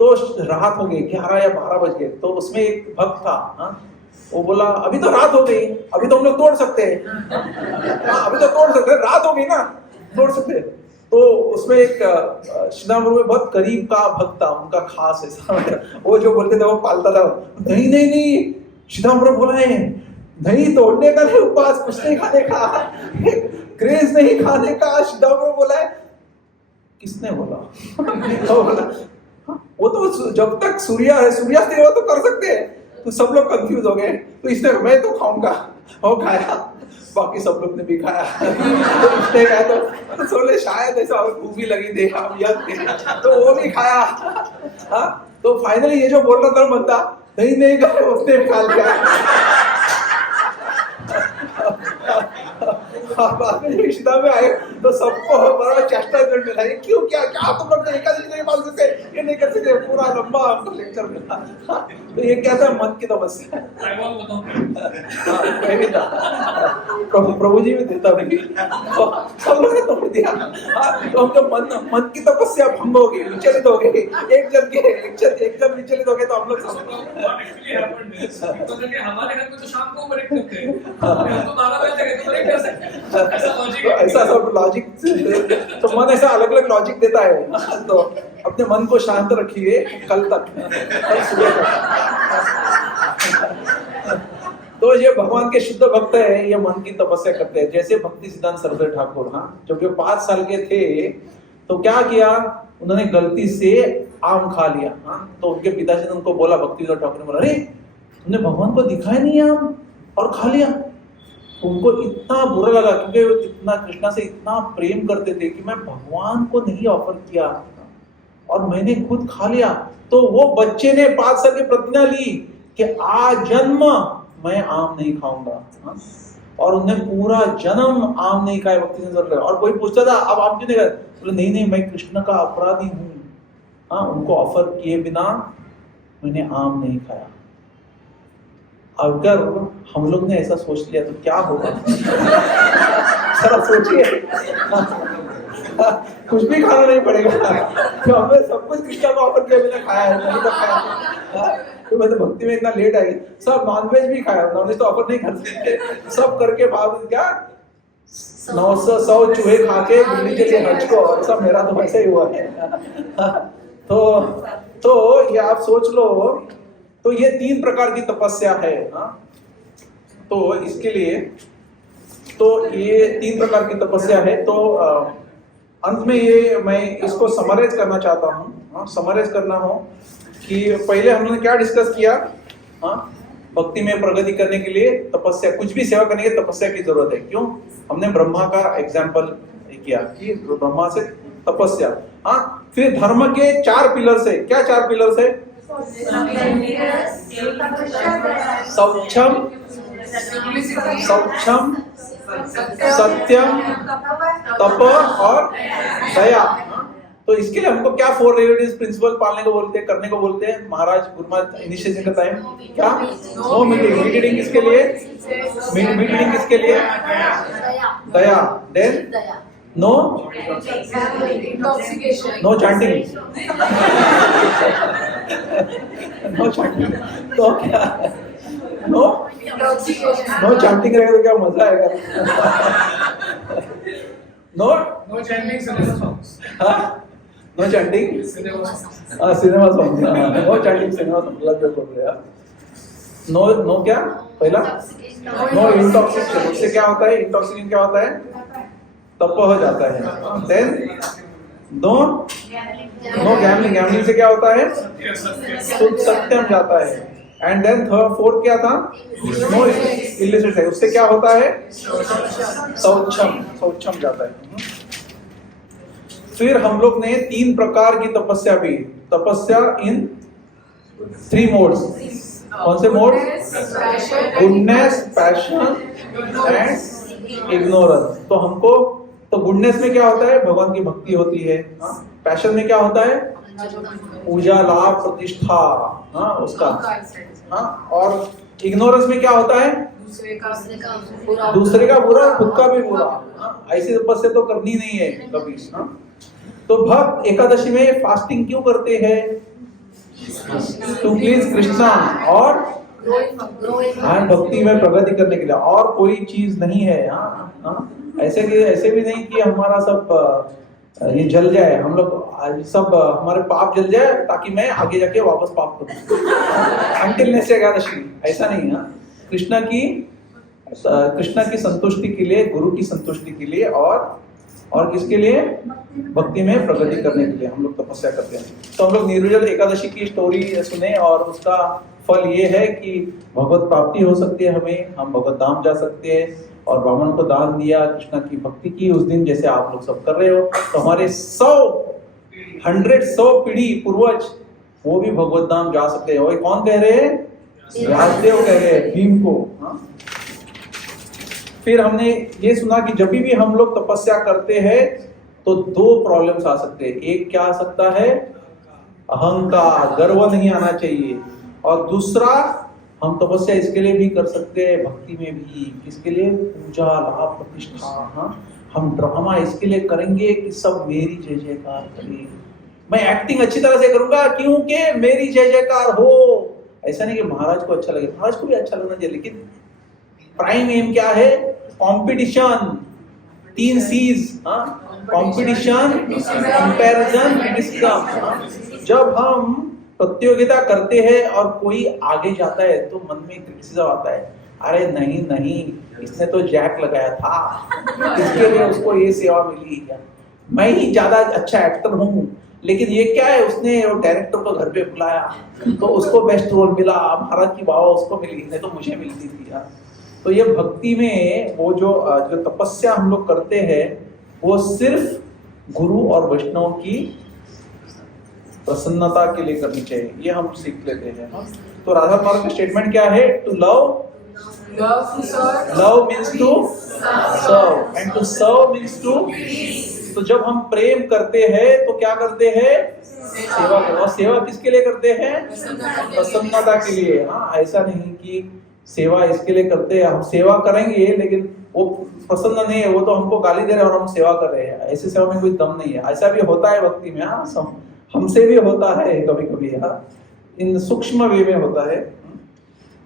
तो रात हो गई, 11 या 12 बज गए। तो उसमें एक भक्त था, वो बोला अभी तो रात हो गई, अभी तो हम लोग तोड़ सकते हैं, अभी तो तोड़ सकते हैं, रात हो गई ना, तोड़ सकते हैं। तो उसमें एक श्रीदाम प्रभु में बहुत करीब का भक्त था, उनका खास ऐसा, वो जो बोलते थे वो पालता था, नहीं श्रीदाम प्रभु बोला है नहीं तोड़ने का, नहीं उपवास, कुछ नहीं खाने का, क्रेज नहीं खाने का, श्रीदाम प्रभु बोला है। किसने बोला? तो बोला वो तो जब तक सूर्यास्त नहीं हुआ तो कर सकते हैं। तो सब लोग कंफ्यूज हो गए, तो इसने मैं तो खाऊंगा, वो खाया, बाकी सब लोग ने भी खाया। तो इसने खाया तो सोले शायद ऐसा मूवी लगी देखा, तो वो भी खाया। तो फाइनली ये जो बोल रहा था बंदा, नहीं खाया, उसने भी खा लिया। रिश्ता में आए तो सबको बड़ा चेष्टा कर मिला, ये क्यों, क्या तुम लोग एकादशी नहीं मान सकते, ये नहीं कर सकते, पूरा लंबा आपको लेक्चर मिला। तो ये क्या था? मन की तपस्या। प्रभु जी भी देता नहीं, सब लोग ने तोड़ दिया। तो हमको मन की तपस्या भंग हो गई, विचलित हो गई, एक जन विचलित हो गए। तो हम लोग हमारे घर में तो शाम को ब्रेक करते हैं, हम तो 12 बजे तक तो ब्रेक कर सकते हैं, ऐसा सब लॉजिक। तो मन ऐसा अलग अलग लॉजिक देता है। तो अपने मन को शांत रखिए कल तक, कल सुबह तक। तो ये भगवान के शुद्ध भक्त है, ये मन की तपस्या करते हैं। जैसे भक्ति सिद्धांत सरस्वती ठाकुर, जब ये 5 साल के थे तो क्या किया, उन्होंने गलती से आम खा लिया। तो उनके पिताजी ने उनको बोला, भक्ति सिद्धांत ठाकुर ने बोला, अरे तुमने भगवान को दिखाया नहीं आम और खा लिया। उनको इतना बुरा लगा, क्योंकि वो इतना कृष्णा से इतना प्रेम करते थे कि मैं भगवान को नहीं ऑफर किया और मैंने खुद खा लिया। तो वो बच्चे ने 5 साल की प्रतिज्ञा ली कि आज जन्म मैं आम नहीं खाऊंगा, और उन्हें पूरा जन्म आम नहीं खाया भक्ति सिद्धांत। और कोई पूछता था अब आप क्यों नहीं खाए, बोले नहीं मैं कृष्ण का अपराधी हूँ, उनको ऑफर किए बिना मैंने आम नहीं खाया। अगर हम लोग ने ऐसा सोच लिया तो क्या होगा? जरा सोचिए, कुछ भी खाना नहीं पड़ेगा, तो हमने सब कुछ कृष्णा को ऑफर किया बिना खाया है, नहीं तो खाया। तो मैं तो भक्ति में इतना लेट आई, सब नॉनवेज भी खाया, नॉनवेज तो ऑफर नहीं करते, सब करके बाद क्या 900 चूहे खा के दिल्ली के लिए हज को, और सब मेरा तो वैसे ही हुआ है। तो ये आप सोच लो, तो ये 3 प्रकार की तपस्या है। तो इसके लिए तो ये 3 प्रकार की तपस्या है। तो अंत में ये मैं इसको समराइज करना चाहता हूँ। समराइज करना हो कि पहले हमने क्या डिस्कस किया, भक्ति में प्रगति करने के लिए तपस्या, कुछ भी सेवा करने के लिए तपस्या की जरूरत है। क्यों? हमने ब्रह्मा का एग्जाम्पल किया कि ब्रह्मा से तपस्या। हाँ, फिर धर्म के 4 पिलर्स है। क्या 4 पिलर्स है? सौक्षम, सौक्षम, सत्यम, तप और दया। तो इसके लिए हमको क्या 4 रेलिटीज प्रिंसिपल पालने को बोलते हैं, करने को बोलते हैं? महाराज गुरु महाराज इनिशिएशन का टाइम क्या? No meat eating. मीटिंग किसके लिए? मीटिंग किसके लिए? दया। Then no Intoxication. No chanting. No chanting तो क्या? No Intoxication. नो चैंटिंग रहेगा तो क्या मजा आएगा? No No chanting cinema songs. No chanting Cinema songs. Cinema song. No chanting cinema song लग गया। नो नो क्या? पहला नो इंटॉक्सिकेशन। उससे क्या होता है? इंटॉक्सिकेशन क्या होता है? तप हो जाता है। Then no no gambling. Gambling से क्या होता है? शुद्ध सत्यम जाता है। एंड देन फोर्थ क्या था? नो इलिसिट है। उससे क्या होता है? सौक्षम। सौक्षम जाता है। फिर हम लोग ने 3 प्रकार की तपस्या भी, तपस्या इन 3 मोड्स। कौन से mode? Goodness, passion and ignorance. तो हमको तो गुडनेस में क्या होता है? भगवान की भक्ति होती है। पैशन में क्या होता है? पूजा, लाभ, प्रतिष्ठा, उसका। और इग्नोरेंस में क्या होता है? दूसरे का बुरा, खुद का भी बुरा। ऐसी तपस्या तो करनी नहीं है कभी। तो भक्त एकादशी में फास्टिंग क्यों करते हैं? टू प्लीज कृष्णा और भक्ति में प्रगति करने के लिए, और कोई चीज नहीं है। ऐसे भी नहीं कि हमारा सब ये जल जाए, हम लोग सब हमारे पाप जल जाए ताकि मैं आगे जाके वापस पाप करूं। अंटिल नेक्स्ट एकादशी ऐसा नहीं है। कृष्णा की संतुष्टि के लिए, गुरु की संतुष्टि के लिए, और किसके लिए? भक्ति में प्रगति करने के लिए हम लोग तपस्या करते हैं। तो हम लोग निर्जल एकादशी की स्टोरी सुने और उसका फल ये है कि भगवत प्राप्ति हो सकती है हमें, हम भगवत धाम जा सकते हैं। और ब्राह्मण को दान दिया, कृष्णा की भक्ति की उस दिन, जैसे आप लोग सब कर रहे हो, तो हमारे 100 पीढ़ी पूर्वज वो भी भगवत धाम जा सकते हैं। और कौन कह रहे हैं? व्यासदेव कह रहे हैं भीम को। फिर हमने ये सुना कि जब भी हम लोग तपस्या करते हैं तो 2 प्रॉब्लम्स आ सकते हैं। एक क्या आ सकता है? अहंकार, गर्व नहीं आना चाहिए। और दूसरा, हम तपस्या इसके लिए भी कर सकते हैं, भक्ति में भी, किसके लिए? पूजा, लाभ, प्रतिष्ठा। हम ड्रामा इसके लिए करेंगे कि सब मेरी जय जयकार करें, मैं एक्टिंग अच्छी तरह से करूंगा क्योंकि मेरी जय जयकार हो। ऐसा नहीं कि महाराज को अच्छा लगे, महाराज को भी अच्छा लगना चाहिए, लेकिन प्राइम एम क्या है? Competition. 3 C's, competition, comparison, criticism. जब हम प्रतियोगिता करते हैं और कोई आगे जाता है तो मन में क्रिटिसिज्म आता है, अरे नहीं इसने तो जैक लगाया था, इसके लिए उसको ये सेवा मिली, मैं ही ज्यादा अच्छा एक्टर हूँ, लेकिन ये क्या है, उसने डायरेक्टर को घर पे बुलाया तो उसको बेस्ट रोल मिला, महाराज की बाबा उसको मिली, नहीं तो मुझे मिलती थी यार। तो ये भक्ति में वो जो तपस्या हम लोग करते हैं वो सिर्फ गुरु और वैष्णव की प्रसन्नता के लिए करनी चाहिए, ये हम सीख लेते हैं। तो राधा कुमार का स्टेटमेंट क्या है? To love means to serve, and to serve means to. तो जब हम प्रेम करते हैं तो क्या करते हैं? सेवा करते। और सेवा किसके लिए करते हैं? प्रसन्नता के लिए। ऐसा नहीं कि सेवा इसके लिए करते हैं, हम सेवा करेंगे लेकिन वो प्रसन्न नहीं है, वो तो हमको गाली दे रहे हैं और हम सेवा कर रहे हैं, ऐसी सेवा में कोई दम नहीं है। ऐसा भी होता है भक्ति में, हमसे भी होता है कभी कभी, इन सूक्ष्म वे में होता है।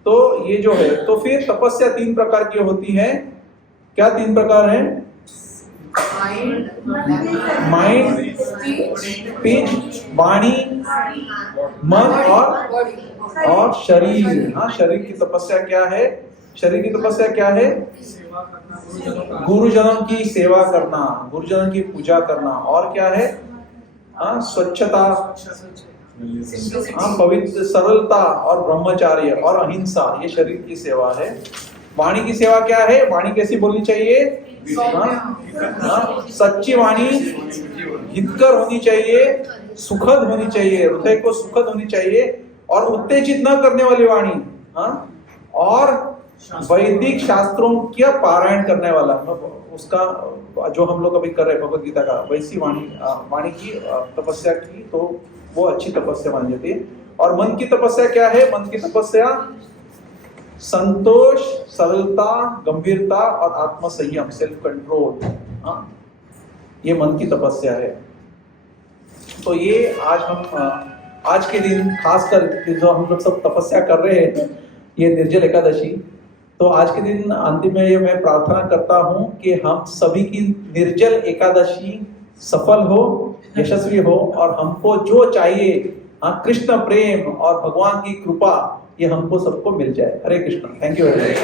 तो ये जो है, तो फिर तपस्या 3 प्रकार की होती है। क्या 3 प्रकार है? माइंड, स्पीच, वाणी, मन और शरीर। शरीर की तपस्या क्या है? शरीर की तपस्या क्या है? गुरुजनों की सेवा करना, गुरुजनों की पूजा करना। और क्या है? स्वच्छता, हाँ, पवित्र, सरलता और ब्रह्मचार्य और अहिंसा, ये शरीर की सेवा है। वाणी की सेवा क्या है? वाणी कैसी बोलनी चाहिए? सच्ची वाणी हितकर होनी चाहिए, सुखद होनी चाहिए, हृदय को सुखद होनी चाहिए और उत्तेजित न करने वाली वाणी। और वैदिक शास्त्रों का पारायण करने वाला, उसका जो हम लोग अभी कर रहे हैं भगवद गीता का, वैसी वाणी की तपस्या की तो वो अच्छी तपस्या मानी जाती है। और मन की तपस्या क्या है? मन की तपस्या संतोष, सरलता, गंभीरता और आत्म संयम, सेल्फ कंट्रोल, ये मन की तपस्या है। तो ये आज के दिन खासकर जो हम लोग सब तपस्या कर रहे हैं, ये निर्जल एकादशी, तो आज के दिन अंतिम में ये मैं प्रार्थना करता हूं कि हम सभी की निर्जल एकादशी सफल हो, यशस्वी हो और हमको जो चाहिए, कृष्ण प्रेम और भगवान की कृपा, ये हमको सबको मिल जाए। Hare Krishna. Thank you very much.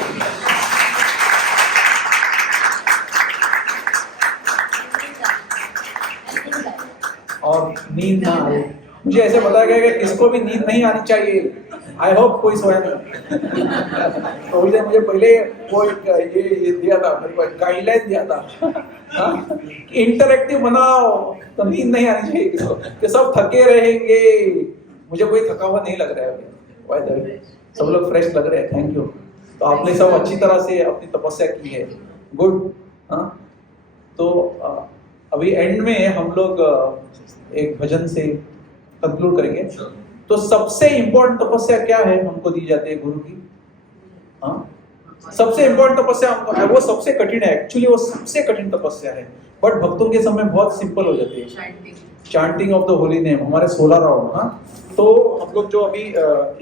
और नींद ना आए, मुझे ऐसे बताया गया कि किसको भी नींद नहीं आनी चाहिए। आई होप कोई सोया नहीं। तो मुझे पहले वो ये दिया था, मेरे को गाइडलाइन दिया था, इंटरेक्टिव बनाओ तो नींद नहीं आनी चाहिए किसको, कि सब थके रहेंगे। मुझे कोई थका हुआ नहीं लग रहा है अभी, सब लोग फ्रेश लग रहे हैं। Thank you. तो आपने सब अच्छी तरह से अपनी तपस्या की है, गुड। तो अभी एंड में हम लोग एक भजन से कंक्लूड करेंगे। तो सबसे इंपॉर्टेंट तपस्या क्या है हमको दी जाती है गुरु की? सबसे इंपॉर्टेंट तपस्या हमको है, वो सबसे कठिन है एक्चुअली, वो सबसे कठिन तपस्या है, बट भक्तों के समय बहुत सिंपल हो जाती है। Chanting of the holy name, हमारे 16 राउंड। तो हम लोग जो अभी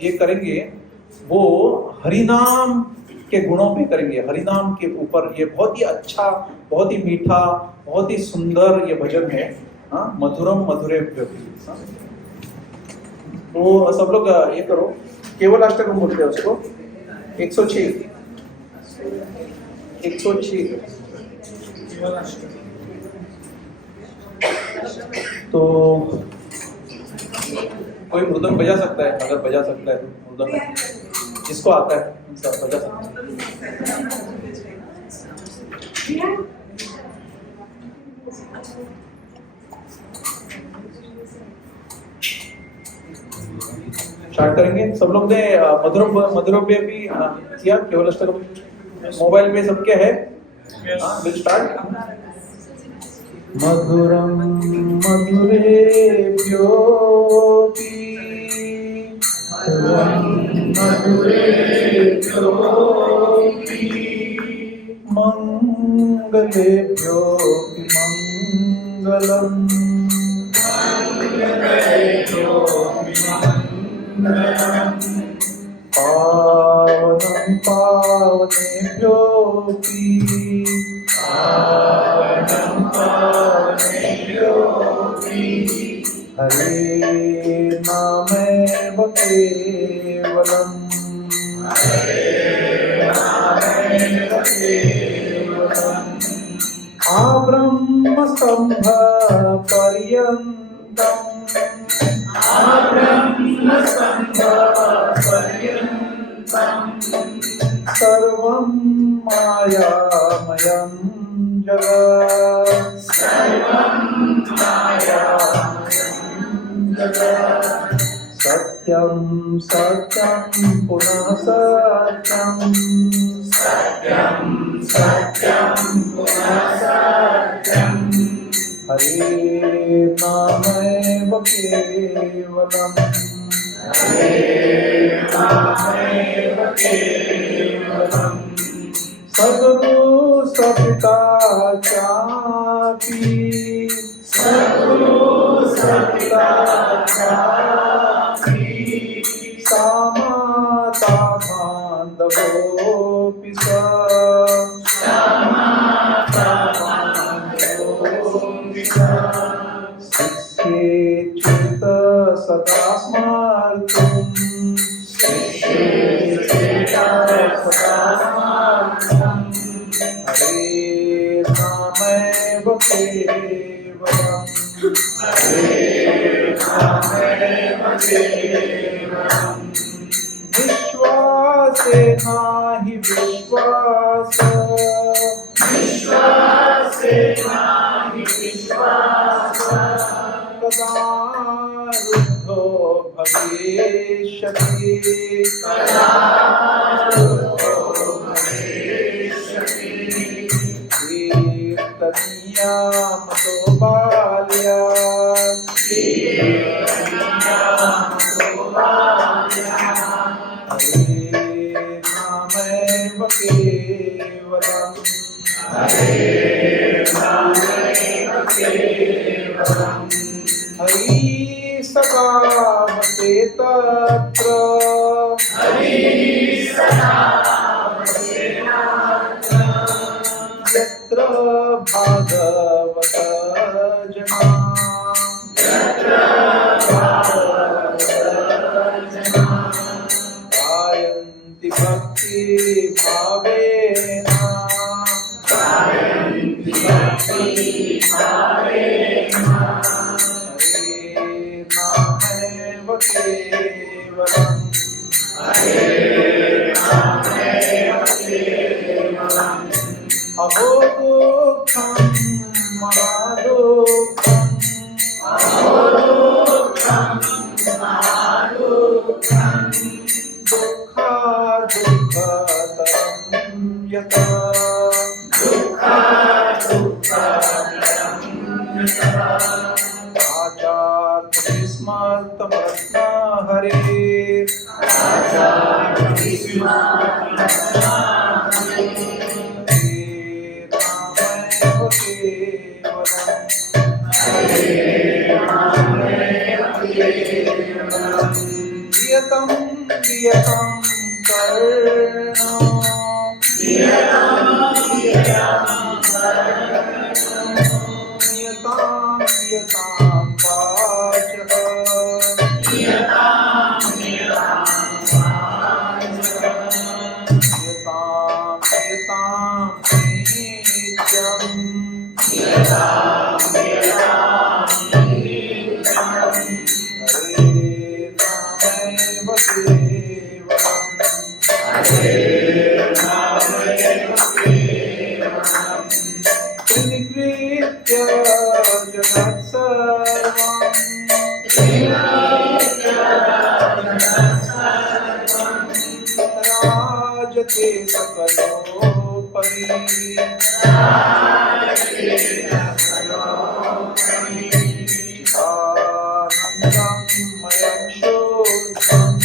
ये करेंगे वो हरिनाम के गुणों पे करेंगे, हरिनाम के ऊपर। ये बहुत ही अच्छा, बहुत ही मीठा, बहुत ही सुंदर ये भजन है, मधुरम मधुरेभ्यो। तो सब लोग ये करो, केवल अष्टकम बोलते हैं उसको, 106 तो कोई मृदंग बजा सकता है? अगर बजा सकता है तो मृदंग, जिसको आता है बजा सकता है। स्टार्ट करेंगे सब लोग ने। मधुरभ्य भी किया, केवल अष्टकम मोबाइल में सबके है। Will start. मधुरम मधुरेभ्यो मंगलेभ्यो मंगलम। पावनं पावनेभ्यो हरे नामेव केवलम्। आब्रह्मस्तम्भ पर्यन्तम् सर्वं मायामयं जगत्। सत्यं सत्यं पुनः सत्यं। हरे नामेव केवलम्। सद्गुरु सपिता चापि सामाता बान्धवोऽपि शिष्येच्युत सदा स्मर्तुम्। हरे नामेव केवलम्। विश्वासेन हि विश्वास कदा रुद्धो भविष्यति कीर्तनीयामतो बाल्यात् हरेर्नामैव केवलम् हरि सदावते तत्र यत्र भागवत जना गायन्ति भक्ति भावेन हरेर्नामैव केवलम् अहो दुःखं महादुःखम् दुःखतरं यथा आचार्यस्मर्तमस्न हरे हरेर्नामैव केवलम् नियतं नियतं कर्णो नियतां नियतां वाचः नियतां नियतां नित्यम् हरेर्नामैव केवलम् त्रिकृत्य जगत्सर्वम् राजते सकलोपरि आनन्दमयं शुद्धम्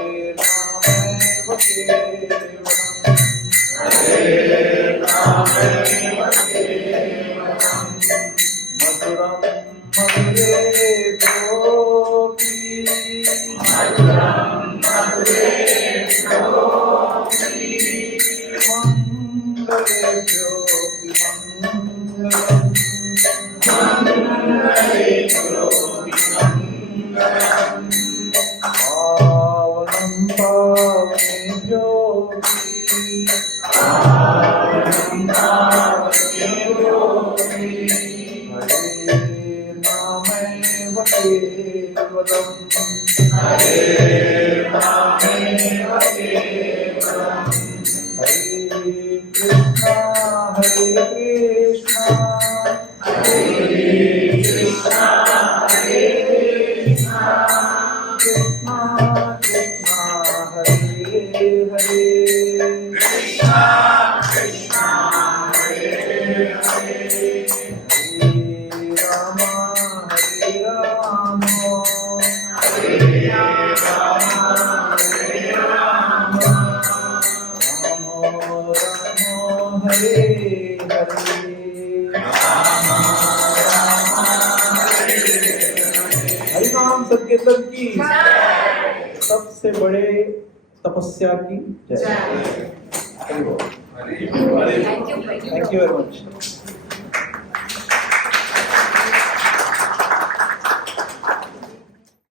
हरेर्नामैव केवलम् मधुरं मधुरे गोपी मङ्गलेभ्योऽपि मङ्गलम् पावनं पावनेभ्योऽपि हरेर्नामैव केवलम् हरे कृष्णा कृष्णा कृष्णा हरे हरे हरे राम हरे हरिनाम संकीर्तन की सबसे बड़े तपस्या की जय। Thank you. Thank you very much.